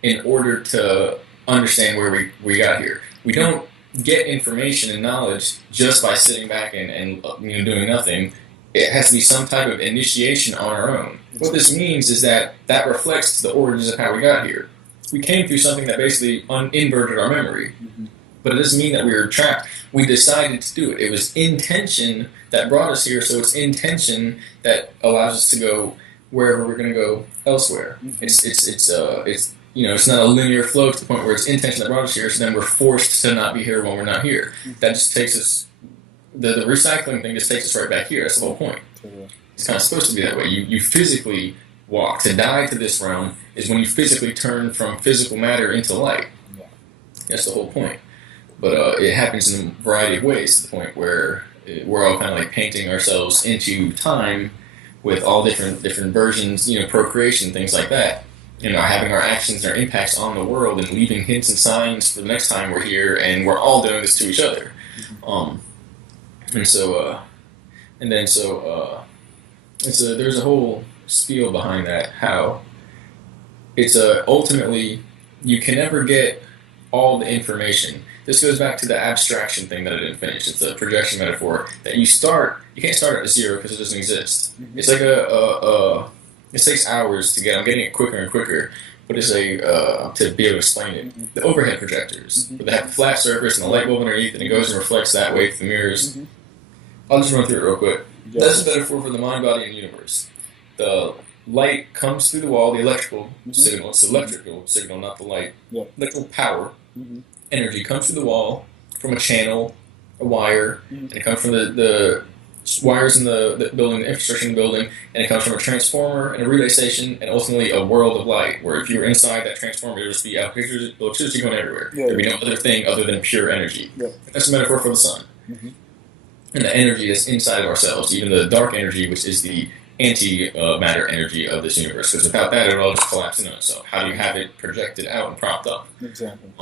in order to understand where we got here. We don't get information and knowledge just by sitting back and doing nothing. It has to be some type of initiation on our own. What this means is that reflects the origins of how we got here. We came through something that basically inverted our memory. But it doesn't mean that we were trapped. We decided to do it. It was intention that brought us here, so it's intention that allows us to go wherever we're going to go elsewhere. It's not a linear flow to the point where it's intention that brought us here, so then we're forced to not be here when we're not here. That just takes us, the recycling thing just takes us right back here. That's the whole point. It's kind of supposed to be that way. You physically walk. To die to this realm is when you physically turn from physical matter into light. That's the whole point. But it happens in a variety of ways to the point where we're all kind of like painting ourselves into time with all different versions, procreation, things like that. Having our actions and our impacts on the world and leaving hints and signs for the next time we're here, and we're all doing this to each other. There's a whole spiel behind that, how it's ultimately you can never get all the information. This goes back to the abstraction thing that I didn't finish. It's a projection metaphor that you can't start at zero because it doesn't exist. It's like it takes hours to get. I'm getting it quicker and quicker, but it's to be able to explain it. The overhead projectors, where they have the flat surface and the light bulb underneath, and it goes and reflects that way through the mirrors. I'll just run through it real quick. That's a metaphor for the mind, body, and universe. The light comes through the wall, the electrical signal. It's the electrical signal, not the light. Electrical power. Energy comes through the wall from a channel, a wire, and it comes from the wires in the building, the infrastructure in the building, and it comes from a transformer and a relay station, and ultimately a world of light, where if you were inside that transformer, there would just be electricity going everywhere. There would be no other thing other than pure energy. That's a metaphor for the sun. And the energy is inside of ourselves, even the dark energy, which is the anti-matter energy of this universe, because without that, it would all just collapse into itself. How do you have it projected out and propped up? Exactly.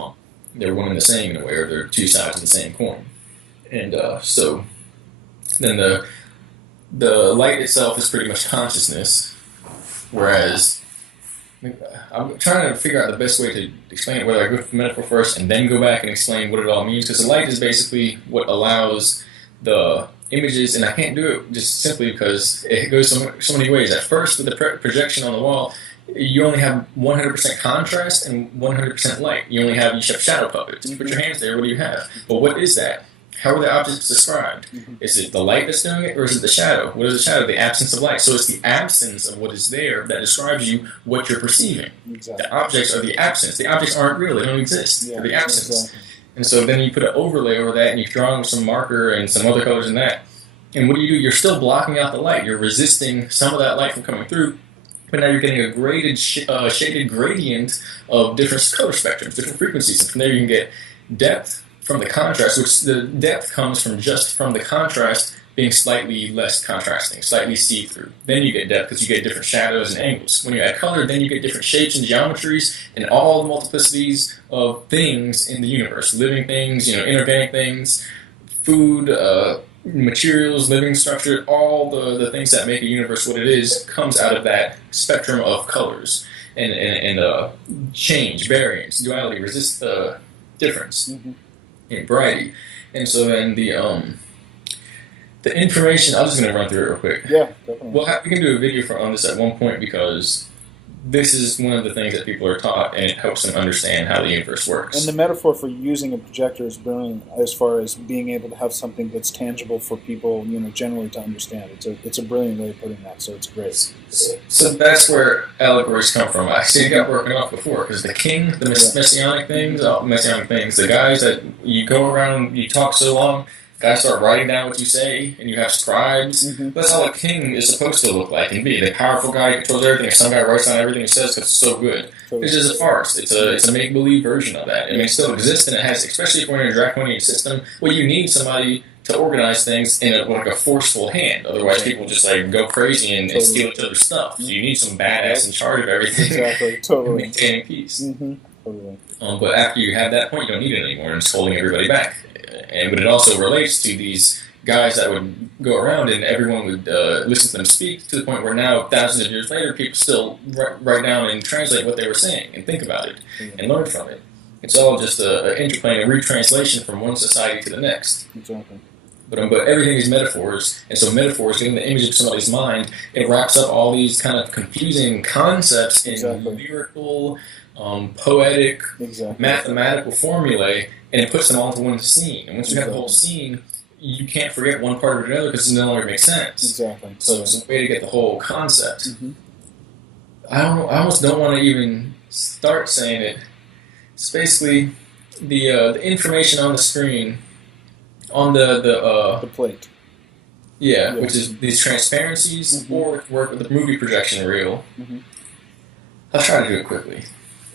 They're one and the same in a way, or they're two sides of the same coin. And so then the light itself is pretty much consciousness, whereas I'm trying to figure out the best way to explain it, whether I go through the metaphor first and then go back and explain what it all means, because the light is basically what allows the images, and I can't do it just simply because it goes so many ways. At first, with the projection on the wall, you only have 100% contrast and 100% light. You have shadow puppets. You put your hands there, what do you have? Well, what is that? How are the objects described? Is it the light that's doing it, or is it the shadow? What is the shadow? The absence of light. So it's the absence of what is there that describes you what you're perceiving. Exactly. The objects are the absence. The objects aren't real. They don't exist. They're the absence. Exactly. And so then you put an overlay over that, and you draw with some marker and some other colors in that. And what do? You're still blocking out the light. You're resisting some of that light from coming through. But now you're getting a graded, shaded gradient of different color spectrums, different frequencies. And from there you can get depth from the contrast, which the depth comes from just from the contrast being slightly less contrasting, slightly see-through. Then you get depth because you get different shadows and angles. When you add color, then you get different shapes and geometries and all the multiplicities of things in the universe. Living things, inorganic things, food, materials, living structure, all the things that make a universe what it is comes out of that spectrum of colors and change, variance, duality, resist difference, and variety. And so then the information, I'm just going to run through it real quick. Yeah, definitely. Well, we can do a video on this at one point, because this is one of the things that people are taught, and it helps them understand how the universe works. And the metaphor for using a projector is brilliant as far as being able to have something that's tangible for people, generally to understand. It's a brilliant way of putting that, so it's great. So that's where allegories come from. I see it got broken off before, because the king, the messianic things, the guys that you go around, you talk so long, guys start writing down what you say, and you have scribes. Mm-hmm. That's how a king is supposed to look like and be. The powerful guy who controls everything. If some guy writes down everything he says because it's so good. Totally. It's just a farce. It's a make-believe version of that. I mean, it still exists, and it has, especially if we're in a draconian system, well, you need somebody to organize things in a forceful hand. Otherwise, people just go crazy and steal each other's stuff. So you need some badass in charge of everything. Exactly. Totally. Maintaining peace. Mm-hmm. Totally. But after you have that point, you don't need it anymore, and it's holding everybody back. But it also relates to these guys that would go around and everyone would listen to them speak, to the point where now, thousands of years later, people still write down and translate what they were saying and think about it and learn from it. It's all just an interplay and a retranslation from one society to the next. Exactly. But everything is metaphors, and so metaphors, getting the image of somebody's mind, it wraps up all these kind of confusing concepts in lyrical, poetic, mathematical formulae, and it puts them all into one scene. And once you have the whole scene, you can't forget one part of another because it no longer makes sense. Exactly. So it's a way to get the whole concept. Mm-hmm. I almost don't want to even start saying it. It's basically the information on the screen, on the plate. Yeah, which is these transparencies, or work with the movie projection reel. Mm-hmm. I'll try to do it quickly.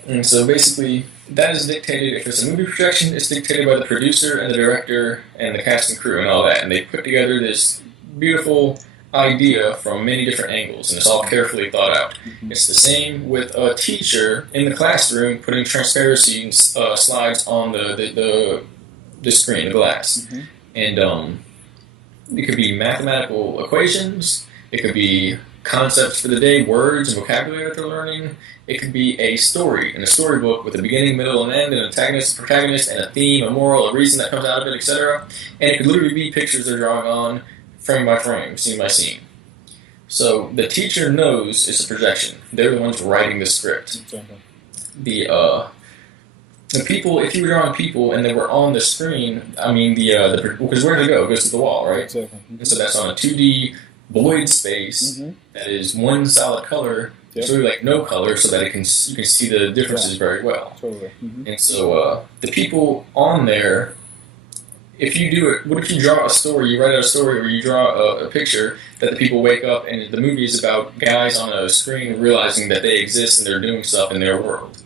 And so basically, that is dictated, if it's a movie projection, it's dictated by the producer and the director and the cast and crew and all that. And they put together this beautiful idea from many different angles, and it's all carefully thought out. Mm-hmm. It's the same with a teacher in the classroom putting transparency slides on the screen, the glass. Mm-hmm. And it could be mathematical equations, it could be concepts for the day, words and vocabulary that they're learning. It could be a story in a storybook with a beginning, middle, and end, an antagonist, protagonist, and a theme, a moral, a reason that comes out of it, etc. And it could literally be pictures they're drawing on, frame by frame, scene by scene. So the teacher knows it's a projection. They're the ones writing the script. Exactly. The people, if you were drawing people and they were on the screen, I mean, because where does it go? It goes to the wall, right? Exactly. And so that's on a 2D void space that is one solid color. It's really like no color, so that you can see the differences very well. Totally. Mm-hmm. And so the people on there, if you do it, what if you draw a story, you write out a story, or you draw a picture that the people wake up and the movie is about guys on a screen realizing that they exist and they're doing stuff in their world.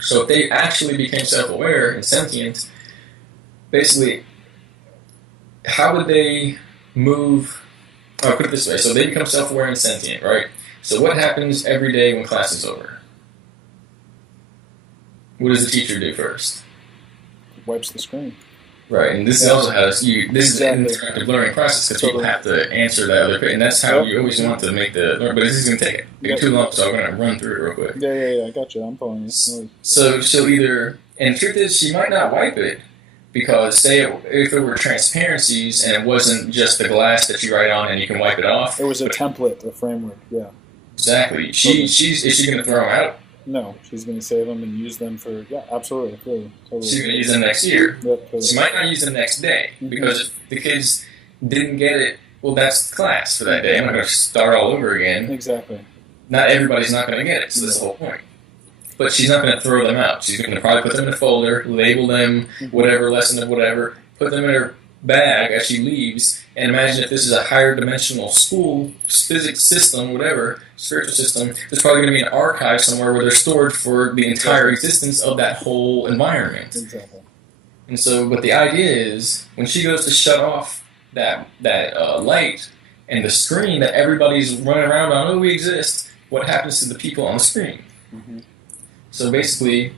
So if they actually became self-aware and sentient, basically, how would they move? I'll put it this way. So they become self-aware and sentient, right? So what happens every day when class is over? What does the teacher do first? Wipes the screen. Right, and this is also how this is an interactive learning process, because people have to answer that other question, and that's how you always want to make but this is going to take it too long, so I'm going to run through it real quick. Yeah, I got you. I'm following you. So she'll either, and the truth is, she might not wipe it, because if it were transparencies and it wasn't just the glass that you write on and you can wipe it off. It was a template, a framework, yeah. Exactly. Is she going to throw them out? No, she's going to save them and use them for, absolutely. Totally. She's going to use them next year. Yep, totally. She might not use them next day, because if the kids didn't get it, well, that's class for that day. I'm not going to start all over again. Exactly. Not everybody's not going to get it, so that's the whole point. But she's not going to throw them out. She's going to probably put them in a folder, label them, whatever lesson of whatever, put them in her bag as she leaves, and imagine if this is a higher dimensional school, physics system, whatever, spiritual system, there's probably going to be an archive somewhere where they're stored for the entire existence of that whole environment. Exactly. And so, but the idea is, when she goes to shut off that light and the screen that everybody's running around on, oh, we exist, what happens to the people on the screen? Mm-hmm. So basically,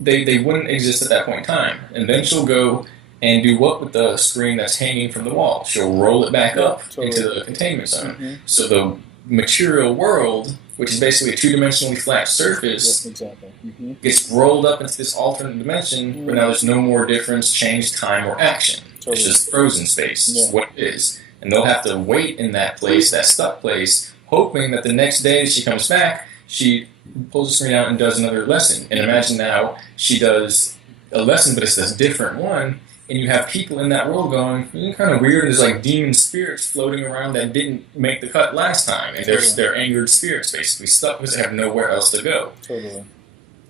they wouldn't exist at that point in time. And then she'll go and do what with the screen that's hanging from the wall? She'll roll it back up into the containment zone. Mm-hmm. So the material world, which is basically a two-dimensionally flat surface, gets rolled up into this alternate dimension where now there's no more difference, change, time, or action. It's just frozen space. It's what it is. And they'll have to wait in that place, that stuck place, hoping that the next day she comes back, she pulls the screen out and does another lesson. And imagine now she does a lesson, but it's this different one, and you have people in that world going, kind of weird. There's like demon spirits floating around that didn't make the cut last time, and they're angered spirits basically stuck because they have nowhere else to go. Totally.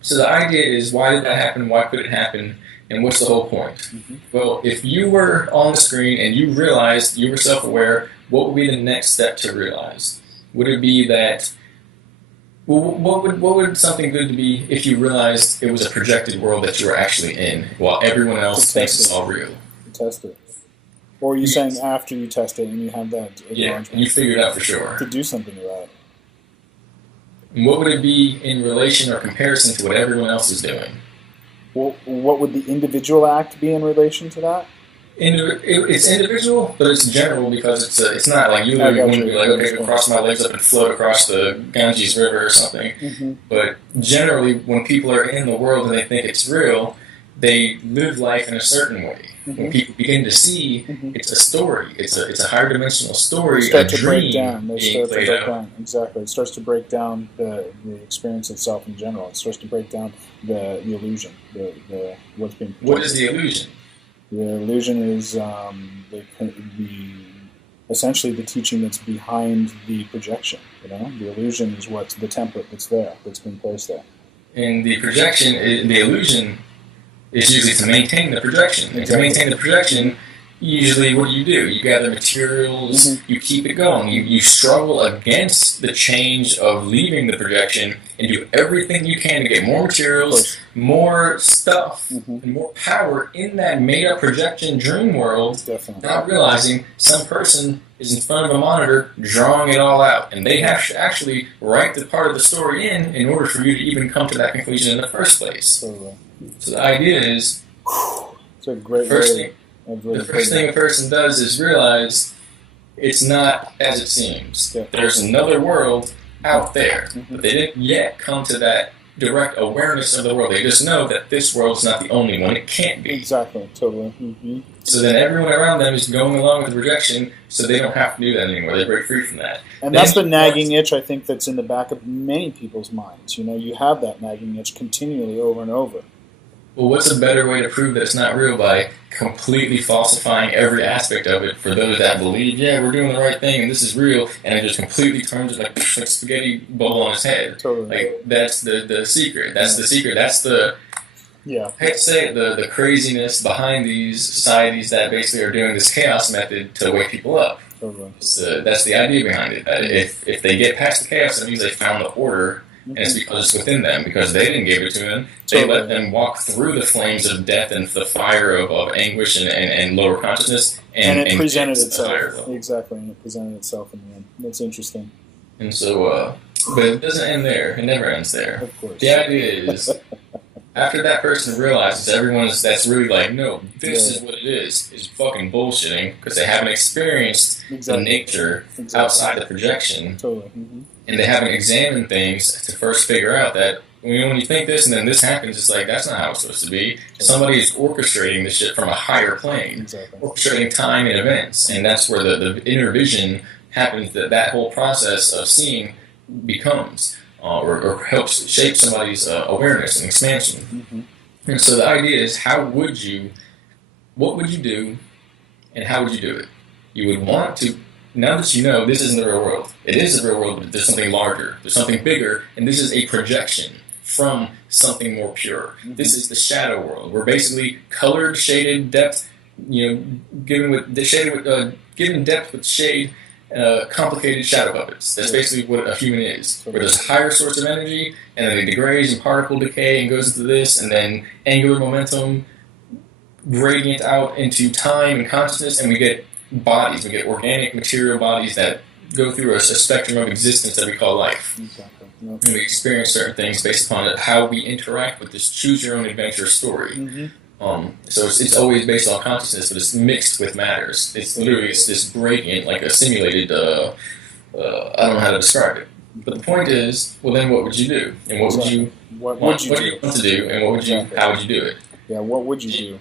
So the idea is, why did that happen? Why could it happen? And what's the whole point? Mm-hmm. Well, if you were on the screen and you realized you were self-aware, what would be the next step to realize? Would it be that? Well, what would something good to be if you realized it was a projected world that you were actually in, while everyone else thinks it's all real? Test it. Or are you saying after you test it and you have that and you figure it out for sure. To do something about it. And what would it be in relation or comparison to what everyone else is doing? Well, what would the individual act be in relation to that? It's individual, but it's general because it's not like you wouldn't be like, okay, go cross my legs up and float across the Ganges River or something. Mm-hmm. But generally, when people are in the world and they think it's real, they live life in a certain way. Mm-hmm. When people begin to see, it's a story. It's a higher dimensional story. They start to break down. Exactly. It starts to break down the experience itself in general. It starts to break down the illusion. The what's being projected. What is the illusion? The illusion is essentially the teaching that's behind the projection. The illusion is what's the template that's there, that's been placed there. And the projection, the illusion, is usually to maintain the projection. And to maintain the projection, usually what do? You gather materials, you keep it going. You struggle against the change of leaving the projection and do everything you can to get more materials, more stuff, and more power in that made-up projection dream world. Definitely. Not realizing some person is in front of a monitor drawing it all out. And they have to actually write the part of the story in order for you to even come to that conclusion in the first place. Totally. So the idea is, it's a great the first thing a person does is realize it's not as it seems. Yeah. There's another world out there, but they didn't yet come to that direct awareness of the world. They just know that this world is not the only one. It can't be. Exactly, totally. So then everyone around them is going along with the projection, so they don't have to do that anymore. They break free from that. And that's the nagging itch, I think, that's in the back of many people's minds. You have that nagging itch continually over and over. Well, what's a better way to prove that it's not real by completely falsifying every aspect of it for those that believe, we're doing the right thing and this is real, and it just completely turns it like spaghetti bowl on its head. Totally. Like, that's the secret. That's the secret. That's the, I hate to say it, the craziness behind these societies that basically are doing this chaos method to wake people up. Totally. That's the idea behind it. If they get past the chaos, that means they found the order. And it's because it's within them, because they didn't give it to them. They let them walk through the flames of death and the fire of anguish and lower consciousness. And it presented itself. Exactly, and it presented itself in the end. That's interesting. And so, but it doesn't end there. It never ends there. Of course. The idea is, after that person realizes that's really like, no, this is what it is fucking bullshitting, because they haven't experienced the nature outside the projection. Totally. And they haven't examined things to first figure out that when you think this and then this happens, it's like, that's not how it's supposed to be. Somebody is orchestrating this shit from a higher plane, orchestrating time and events. And that's where the inner vision happens, that whole process of seeing becomes, or helps shape somebody's awareness and expansion. And so the idea is, what would you do, and how would you do it? You would want to, now that you know this isn't the real world, it is the real world, but there's something larger, there's something bigger, and this is a projection from something more pure. This is the shadow world. We're basically colored, shaded, depth, given depth with shade, complicated shadow puppets. That's basically what a human is. Where there's a higher source of energy, and then it degrades and particle decay and goes into this, and then angular momentum gradient out into time and consciousness, and we get bodies. We get organic material bodies that go through a spectrum of existence that we call life. And we experience certain things based upon how we interact with this choose-your-own-adventure story. So it's always based on consciousness, but it's mixed with matters. It's literally this gradient, like a simulated, I don't know how to describe it. But the point is, well then what would you do? And what would you want to do, and how would you do it? Yeah, what would you do?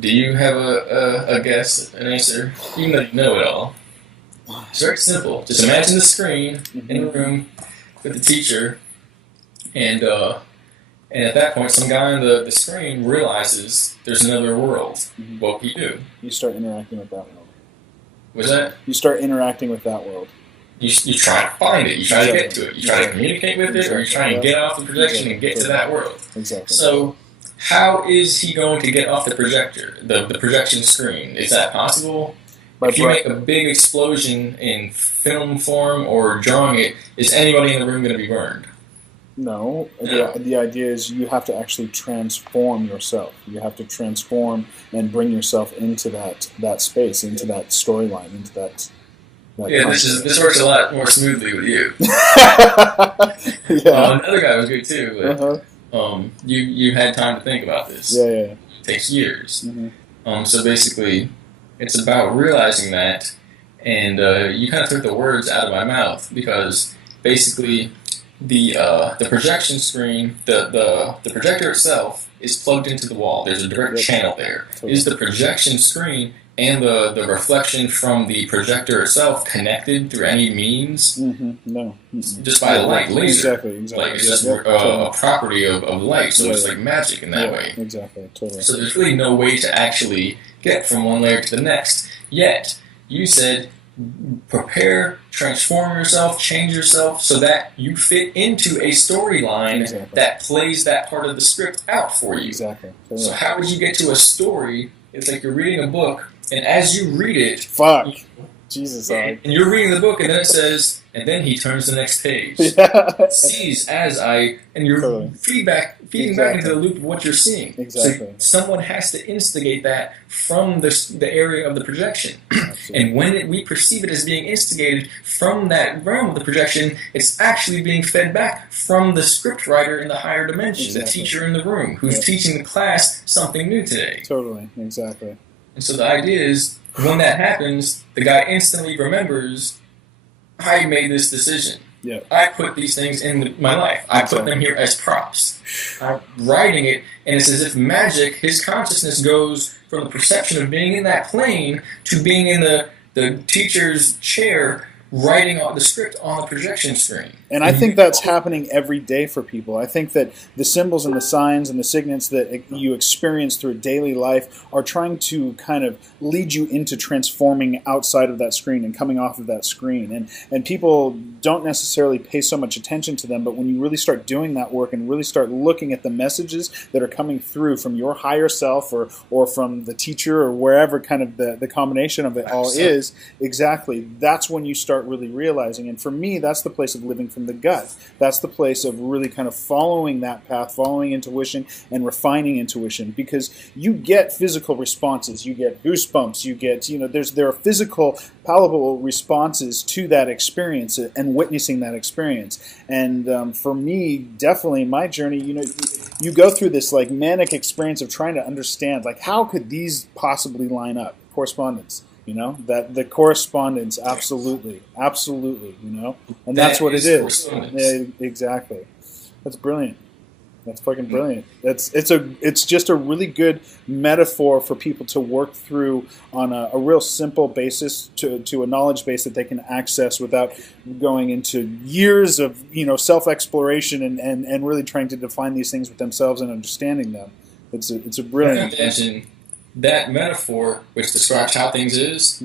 Do you have a guess, an answer? Even though you know it all. It's very simple. Just imagine the screen in the room with the teacher, And at that point, some guy on the screen realizes there's another world. Mhm. What do you do? You start interacting with that world. Was that? You start interacting with that world. You try to find it. You try to get to it. You try to communicate with it, or you try to get off the projection and get to that world. Exactly. So, how is he going to get off the projector, the projection screen? Is that possible? If you make a big explosion in film form or drawing it, is anybody in the room going to be burned? No. The idea is you have to actually transform yourself. You have to transform and bring yourself into that space, into that storyline, into that yeah, this works a lot more smoothly with you. Yeah. Another guy was good too, but you had time to think about this. Yeah. It takes years. Mm-hmm. So basically, it's about realizing that, and you kind of took the words out of my mouth, because basically the projection screen, the projector itself is plugged into the wall. There's a direct channel there. Totally. Is the projection screen and the reflection from the projector itself connected through any means? Mm-hmm. No. Just by light, laser. Exactly. Like, it's just a property of light, so it's like magic in that way. Exactly, totally. So there's really no way to actually get from one layer to the next. Yet, you said, prepare, transform yourself, change yourself, so that you fit into a storyline that plays that part of the script out for you. Exactly. Totally. So how would you get to a story? It's like you're reading a book, and as you read it... Jesus, and you're reading the book, and then it says, and then he turns the next page. Sees as I... And you're feeding back into the loop of what you're seeing. Exactly. So someone has to instigate that from the area of the projection. And when we perceive it as being instigated from that realm of the projection, it's actually being fed back from the script writer in the higher dimension, the teacher in the room, who's teaching the class something new today. Totally, exactly. And so the idea is, when that happens, the guy instantly remembers, I made this decision. Yeah. I put these things in my life. I put them here as props. I'm writing it, and it's as if magic, his consciousness goes from the perception of being in that plane to being in the teacher's chair writing out the script on the projection screen. And I think that's happening every day for people. I think that the symbols and the signs and the signets that you experience through daily life are trying to kind of lead you into transforming outside of that screen and coming off of that screen. And people don't necessarily pay so much attention to them, but when you really start doing that work and really start looking at the messages that are coming through from your higher self or from the teacher or wherever kind of the combination of it all is, exactly, that's when you start really realizing. And for me, that's the place of living from the gut. That's the place of really kind of following that path, following intuition and refining intuition, because you get physical responses. You get goosebumps. You get, there are physical, palpable responses to that experience and witnessing that experience. And for me, definitely my journey, you go through this like manic experience of trying to understand, like, how could these possibly line up? Correspondence. That the correspondence, absolutely, and that's what it is. Yeah, exactly. That's brilliant. That's fucking brilliant. It's just a really good metaphor for people to work through on a real simple basis to a knowledge base that they can access without going into years of self-exploration and really trying to define these things with themselves and understanding them. It's a brilliant. That metaphor, which describes how things is,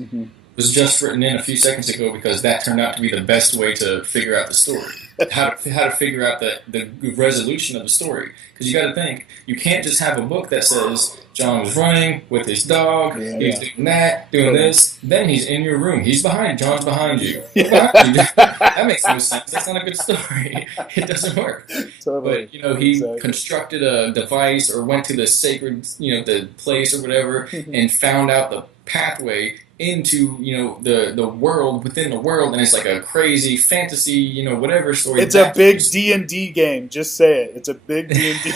was just written in a few seconds ago because that turned out to be the best way to figure out the story. How to figure out the resolution of the story. Because you got to think, you can't just have a book that says John was running with his dog, he's doing that, doing this, then he's in your room. He's behind, John's behind you. Behind you. That makes no sense. That's not a good story. It doesn't work. Totally. But, he constructed a device or went to the sacred, the place or whatever and found out the pathway into the world within the world, and it's like a crazy fantasy whatever story. It's a big D&D game. Just say it. It's a big D&D.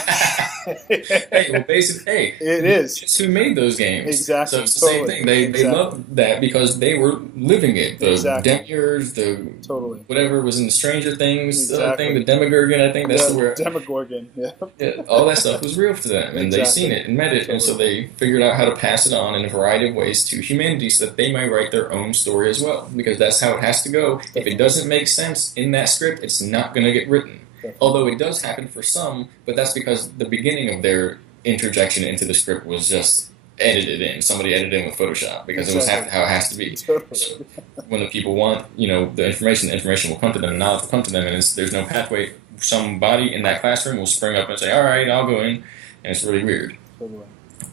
Hey, well, basically, it is. It's who made those games? Exactly. So it's the same thing. They loved that because they were living it. The Demiurge, whatever was in the Stranger Things thing, the Demogorgon. I think that's the word. Demogorgon. Yeah. All that stuff was real for them, and they seen it and met it, and so they figured out how to pass it on in a variety of ways to humanity, so that they might write their own story as well, because that's how it has to go. If it doesn't make sense in that script, it's not going to get written. Although it does happen for some, but that's because the beginning of their interjection into the script was just edited in. Somebody edited in with Photoshop because it was how it has to be. So when the people want, the information will come to them, and knowledge will come to them, and there's no pathway. Somebody in that classroom will spring up and say, "All right, I'll go in," and it's really weird.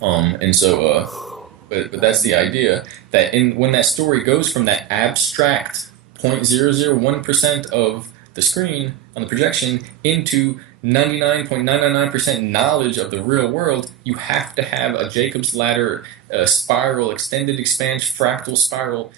And so, but that's the idea that when that story goes from that abstract 0.001% of the screen on the projection into 99.999% knowledge of the real world, you have to have a Jacob's ladder, a spiral, extended expansion, fractal spiral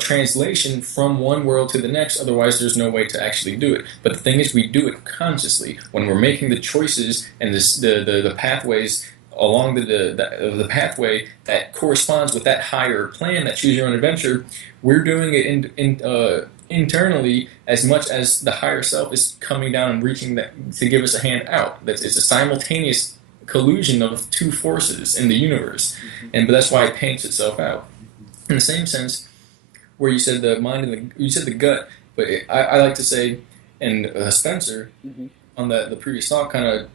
translation from one world to the next. Otherwise, there's no way to actually do it. But the thing is, we do it consciously when we're making the choices and the pathways along the pathway that corresponds with that higher plan, that choose your own adventure. We're doing it internally as much as the higher self is coming down and reaching that to give us a hand out. It's a simultaneous collusion of two forces in the universe, but that's why it paints itself out. In the same sense, where you said the mind and you said the gut, but I like to say, and Spencer on the previous talk kind of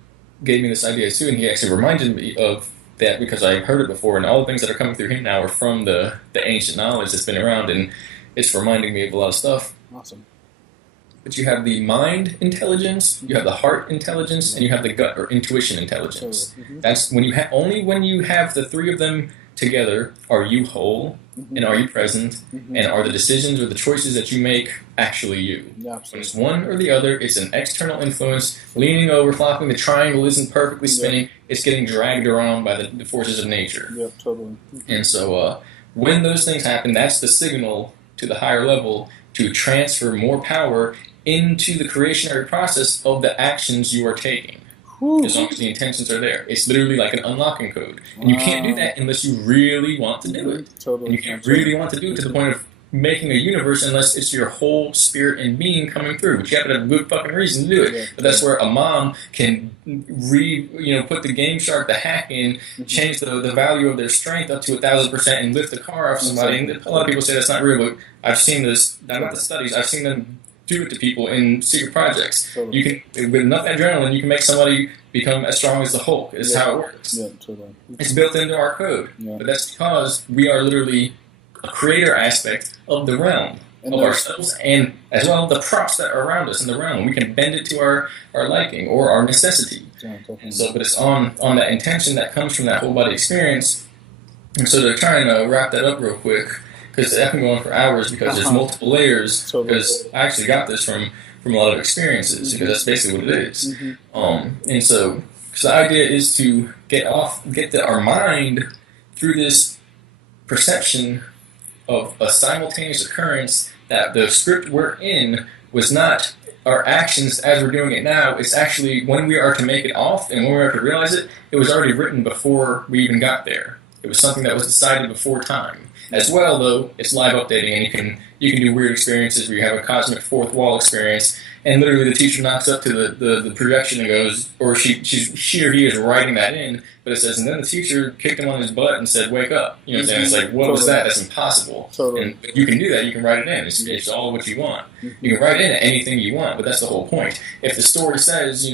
gave me this idea too, and he actually reminded me of that because I heard it before, and all the things that are coming through him now are from the ancient knowledge that's been around, and it's reminding me of a lot of stuff. Awesome. But you have the mind intelligence, you have the heart intelligence, and you have the gut or intuition intelligence. That's when only when you have the three of them together are you whole, and are you present, and are the decisions or the choices that you make actually you. When it's one or the other, it's an external influence, leaning over, flopping, the triangle isn't perfectly spinning, it's getting dragged around by the forces of nature. Yep, totally. And so when those things happen, that's the signal to the higher level to transfer more power into the creationary process of the actions you are taking. As long as the intentions are there. It's literally like an unlocking code. And you can't do that unless you really want to do it. And you can't really want to do it to the point of making a universe unless it's your whole spirit and being coming through. But you have to have a good fucking reason to do it. But that's where a mom can put the Game Shark, the hack in, change the value of their strength up to 1,000% and lift the car off somebody. And a lot of people say that's not real, but I've seen this, not the studies, I've seen them do it to people in secret projects. You can, with enough adrenaline, you can make somebody become as strong as the Hulk. It's how it works. It's built into our code. But that's because we are literally a creator aspect of the realm, of ourselves, and as well the props that are around us in the realm. We can bend it to our liking or our necessity. And so, but it's on that intention that comes from that whole body experience. And so they're trying to wrap that up real quick, because that can go on for hours because there's multiple layers. Because I actually got this from a lot of experiences, because that's basically what it is. And so the idea is to get our mind through this perception of a simultaneous occurrence, that the script we're in was not our actions as we're doing it now. It's actually when we are to make it off and when we are to realize it, it was already written before we even got there. It was something that was decided before time. As well, though, it's live updating, and you can do weird experiences where you have a cosmic fourth wall experience, and literally the teacher knocks up to the projection and goes, or she or he is writing that in, but it says, and then the teacher kicked him on his butt and said, "Wake up." You know what I'm saying? It's like, what was that? That's impossible. And you can do that. You can write it in. It's all what you want. You can write in anything you want, but that's the whole point. If the story says,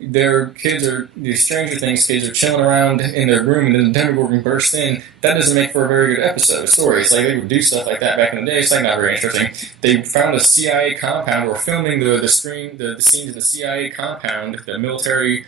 their kids are, these Stranger Things kids are chilling around in their room and then the Demogorgon bursts in, that doesn't make for a very good episode story. It's like they would do stuff like that back in the day. It's like not very interesting. They found a CIA compound, or filming the scenes in the CIA compound, the military,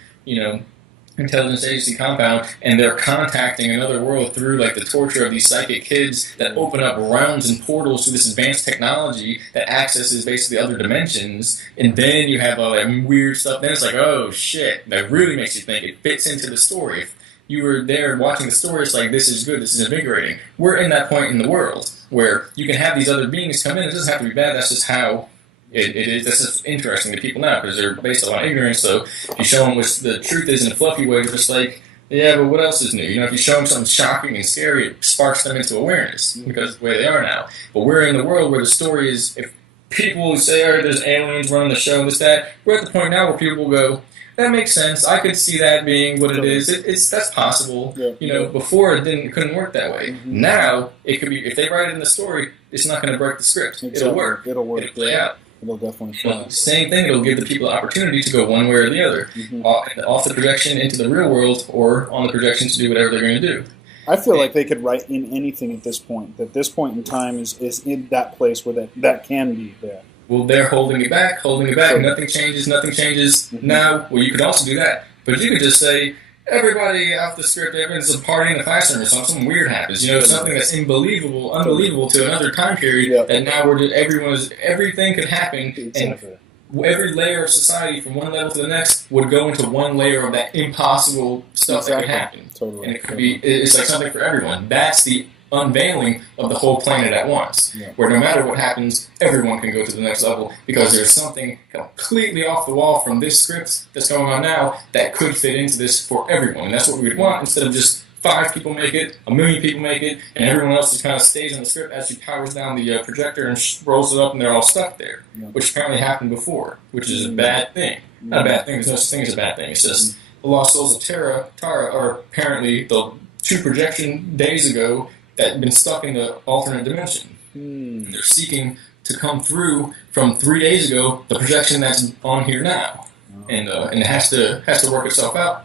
intelligence agency compound, and they're contacting another world through like the torture of these psychic kids that open up realms and portals to this advanced technology that accesses basically other dimensions. And then you have all that weird stuff. Then it's like, oh shit, that really makes you think. It fits into the story. If you were there watching the story, it's like, this is good, this is invigorating. We're in that point in the world where you can have these other beings come in. It doesn't have to be bad. That's just how it is. This is interesting to people now because they're based on ignorance. So if you show them what the truth is in a fluffy way, they're just like, yeah, but what else is new? If you show them something shocking and scary, it sparks them into awareness because of the way they are now. But we're in the world where the story is, if people say, all right, there's aliens running the show, this, that, we're at the point now where people will go, that makes sense. I could see that being what it is. That's possible. Before it couldn't work that way. Now it could be, if they write it in the story, it's not going to break the script. It'll work. It'll play out. It'll definitely fly. Same thing, it'll give the people the opportunity to go one way or the other. Off the projection into the real world, or on the projection to do whatever they're going to do. I feel like they could write in anything at this point. That this point in time is in that place where that can be there. Well, they're holding it back. Nothing changes. Now, well, you could also do that. But you could just say, everybody off the script, everyone's a party in the classroom or something weird happens. Something that's unbelievable to another time period. And now everything could happen. Exactly. And every layer of society from one level to the next would go into one layer of that impossible stuff that could happen. Totally. And it could be, it's like something for everyone. That's the unveiling of the whole planet at once, where no matter what happens, everyone can go to the next level because there's something completely off the wall from this script that's going on now that could fit into this for everyone. And that's what we would want, instead of just 5 people make it, 1 million people make it, and everyone else just kind of stays on the script as she powers down the projector and rolls it up and they're all stuck there, which apparently happened before, which is a bad thing. Not a bad thing, there's no such thing as a bad thing. It's just the lost souls of Tara are apparently the 2 projection days ago that had been stuck in the alternate dimension. And they're seeking to come through from 3 days ago, the projection that's on here now. And it has to work itself out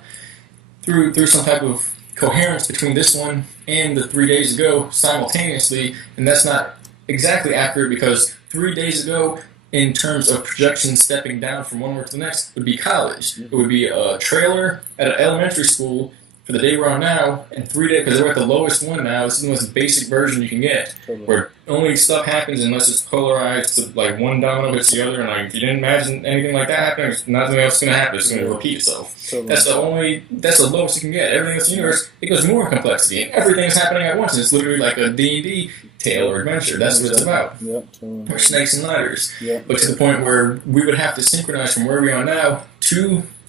through some type of coherence between this one and the 3 days ago simultaneously. And that's not exactly accurate, because 3 days ago, in terms of projection stepping down from one work to the next, would be college. It would be a trailer at an elementary school for the day we're on now, and 3 days, because we're at the lowest one now. This is the most basic version you can get, where only stuff happens unless it's polarized to like one domino hits the other, and like if you didn't imagine anything like that happening, there's nothing else is going to happen. It's going to repeat itself. That's the lowest you can get. Everything else in the universe, it goes more in complexity, and everything's happening at once, and it's literally like a D&D tale or adventure. That's what it's about. We're snakes and ladders. But to the point where we would have to synchronize from where we are now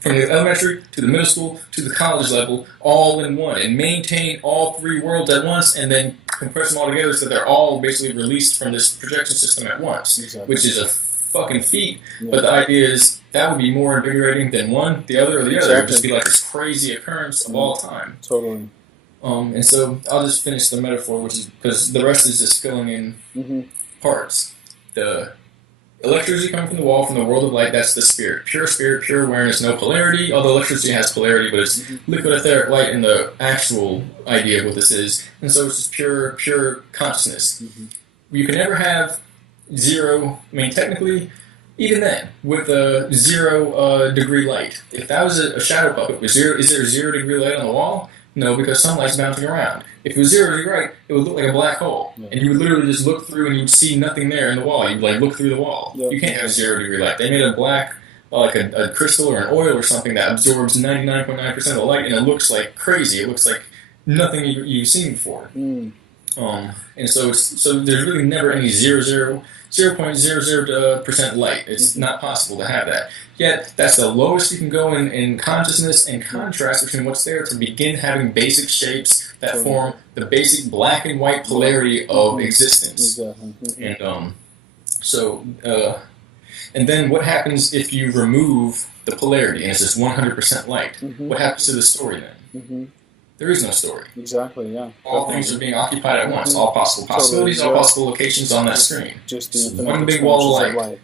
from the elementary to the middle school to the college level, all in one, and maintain all 3 worlds at once, and then compress them all together so they're all basically released from this projection system at once, which is a fucking feat. But the idea is that would be more invigorating than one, the other, or the other. It would just be like this crazy occurrence of all time. And so I'll just finish the metaphor, which is because the rest is just filling in parts. The electricity coming from the wall, from the world of light, that's the spirit, pure awareness, no polarity, although electricity has polarity, but it's liquid etheric light in the actual idea of what this is. And so it's just pure consciousness. You can never have zero, technically, even then, with a 0 degree light. If that was a shadow puppet, is there a 0 degree light on the wall? No, because sunlight's bouncing around. If it was 0 degree light, it would look like a black hole. And you would literally just look through and you'd see nothing there in the wall. You'd look through the wall. You can't have 0 degree light. They made a black, like a crystal or an oil or something that absorbs 99.9% of the light, and it looks like crazy. It looks like nothing you've seen before. And so there's really never any 0.00% light. It's not possible to have that. Yet, that's the lowest you can go in consciousness and contrast between what's there to begin having basic shapes that form the basic black and white polarity of existence. And and then what happens if you remove the polarity and it's just 100% light? What happens to the story then? There is no story. All things are being occupied at once. All possible possibilities, all possible locations on that screen. Just the one big wall of light.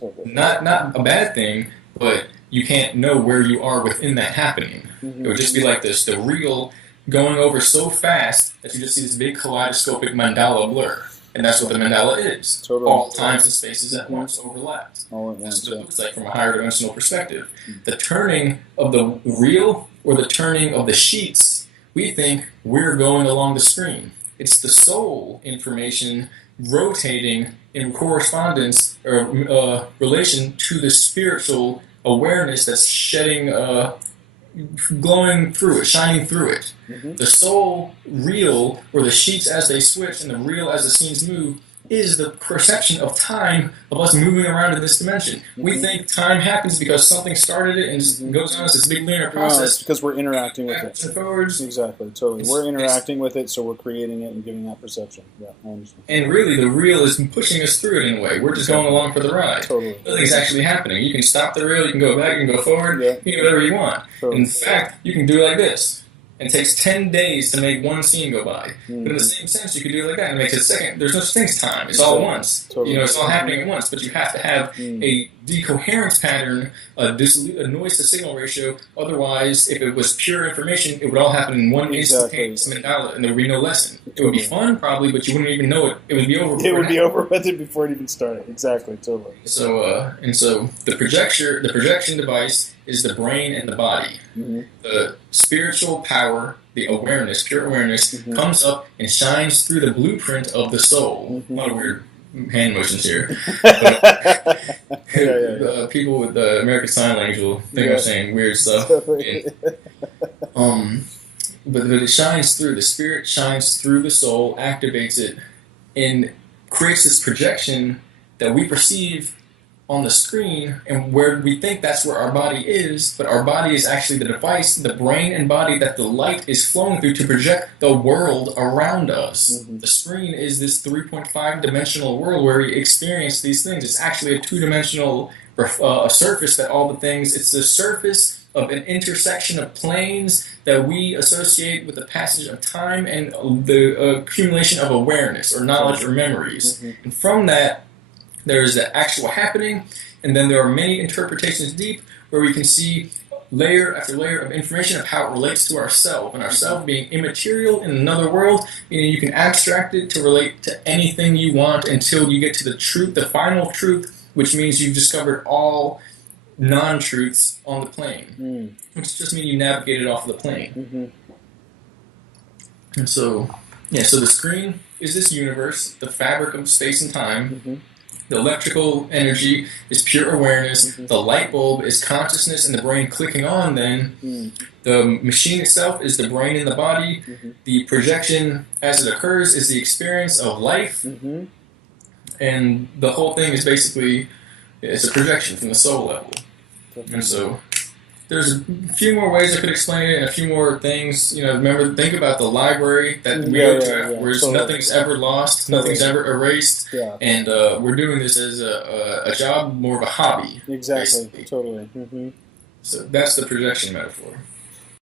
Totally. Not a bad thing, but you can't know where you are within that happening. It would just be like this, the reel going over so fast that you just see this big kaleidoscopic mandala blur. And that's what the mandala is. All times and spaces at once overlapped. That's what it looks like from a higher dimensional perspective. The turning of the reel or the turning of the sheets, we think we're going along the screen. It's the soul information rotating in correspondence or relation to the spiritual awareness that's shedding, glowing through it, shining through it. The soul reel, or the sheets as they switch, and the reel as the scenes move, is the perception of time of us moving around in this dimension. We think time happens because something started it and just goes on as this big linear process. It's because we're interacting with it. Forwards. We're interacting with it, so we're creating it and giving that perception. I understand. And really, the reel is pushing us through it in a way. We're just going along for the ride. Nothing's actually happening. You can stop the reel, you can go back, you can go forward, you can do whatever you want. In fact, you can do it like this. and it takes 10 days to make one scene go by. But in the same sense, you could do it like that and make it a second. There's no such thing as time. It's all at once. Totally. You know, it's all happening at once. But you have to have a decoherence pattern, a noise-to-signal ratio. Otherwise, if it was pure information, it would all happen in one instantaneous mandala, and there would be no lesson. It would be fun, probably, but you wouldn't even know it. It would be over. It would be over with it before it even started. Exactly, totally. So, the projection device is the brain and the body. The spiritual power, the awareness, pure awareness, comes up and shines through the blueprint of the soul. A lot of weird hand motions here. People with American Sign Language will think I'm saying weird stuff. But it shines through. The spirit shines through the soul, activates it, and creates this projection that we perceive on the screen, and where we think that's where our body is, but our body is actually the device, the brain and body that the light is flowing through to project the world around us. The screen is this 3.5 dimensional world where we experience these things. It's actually a 2-dimensional surface that all the things, it's the surface of an intersection of planes that we associate with the passage of time and the accumulation of awareness or knowledge or memories. And from that, there's the actual happening, and then there are many interpretations deep where we can see layer after layer of information of how it relates to ourself, and ourself being immaterial in another world, meaning you can abstract it to relate to anything you want until you get to the truth, the final truth, which means you've discovered all non-truths on the plane, which just means you navigated off the plane. And so, so the screen is this universe, the fabric of space and time. The electrical energy is pure awareness. The light bulb is consciousness and the brain clicking on then. The machine itself is the brain and the body. The projection as it occurs is the experience of life. And the whole thing is basically, it's a projection from the soul level. And so there's a few more ways I could explain it and a few more things. You know, remember, think about the library that we go to afterwards. Nothing's ever lost. Nothing's ever erased. And we're doing this as a job, more of a hobby. Exactly. Basically. Totally. So that's the projection metaphor.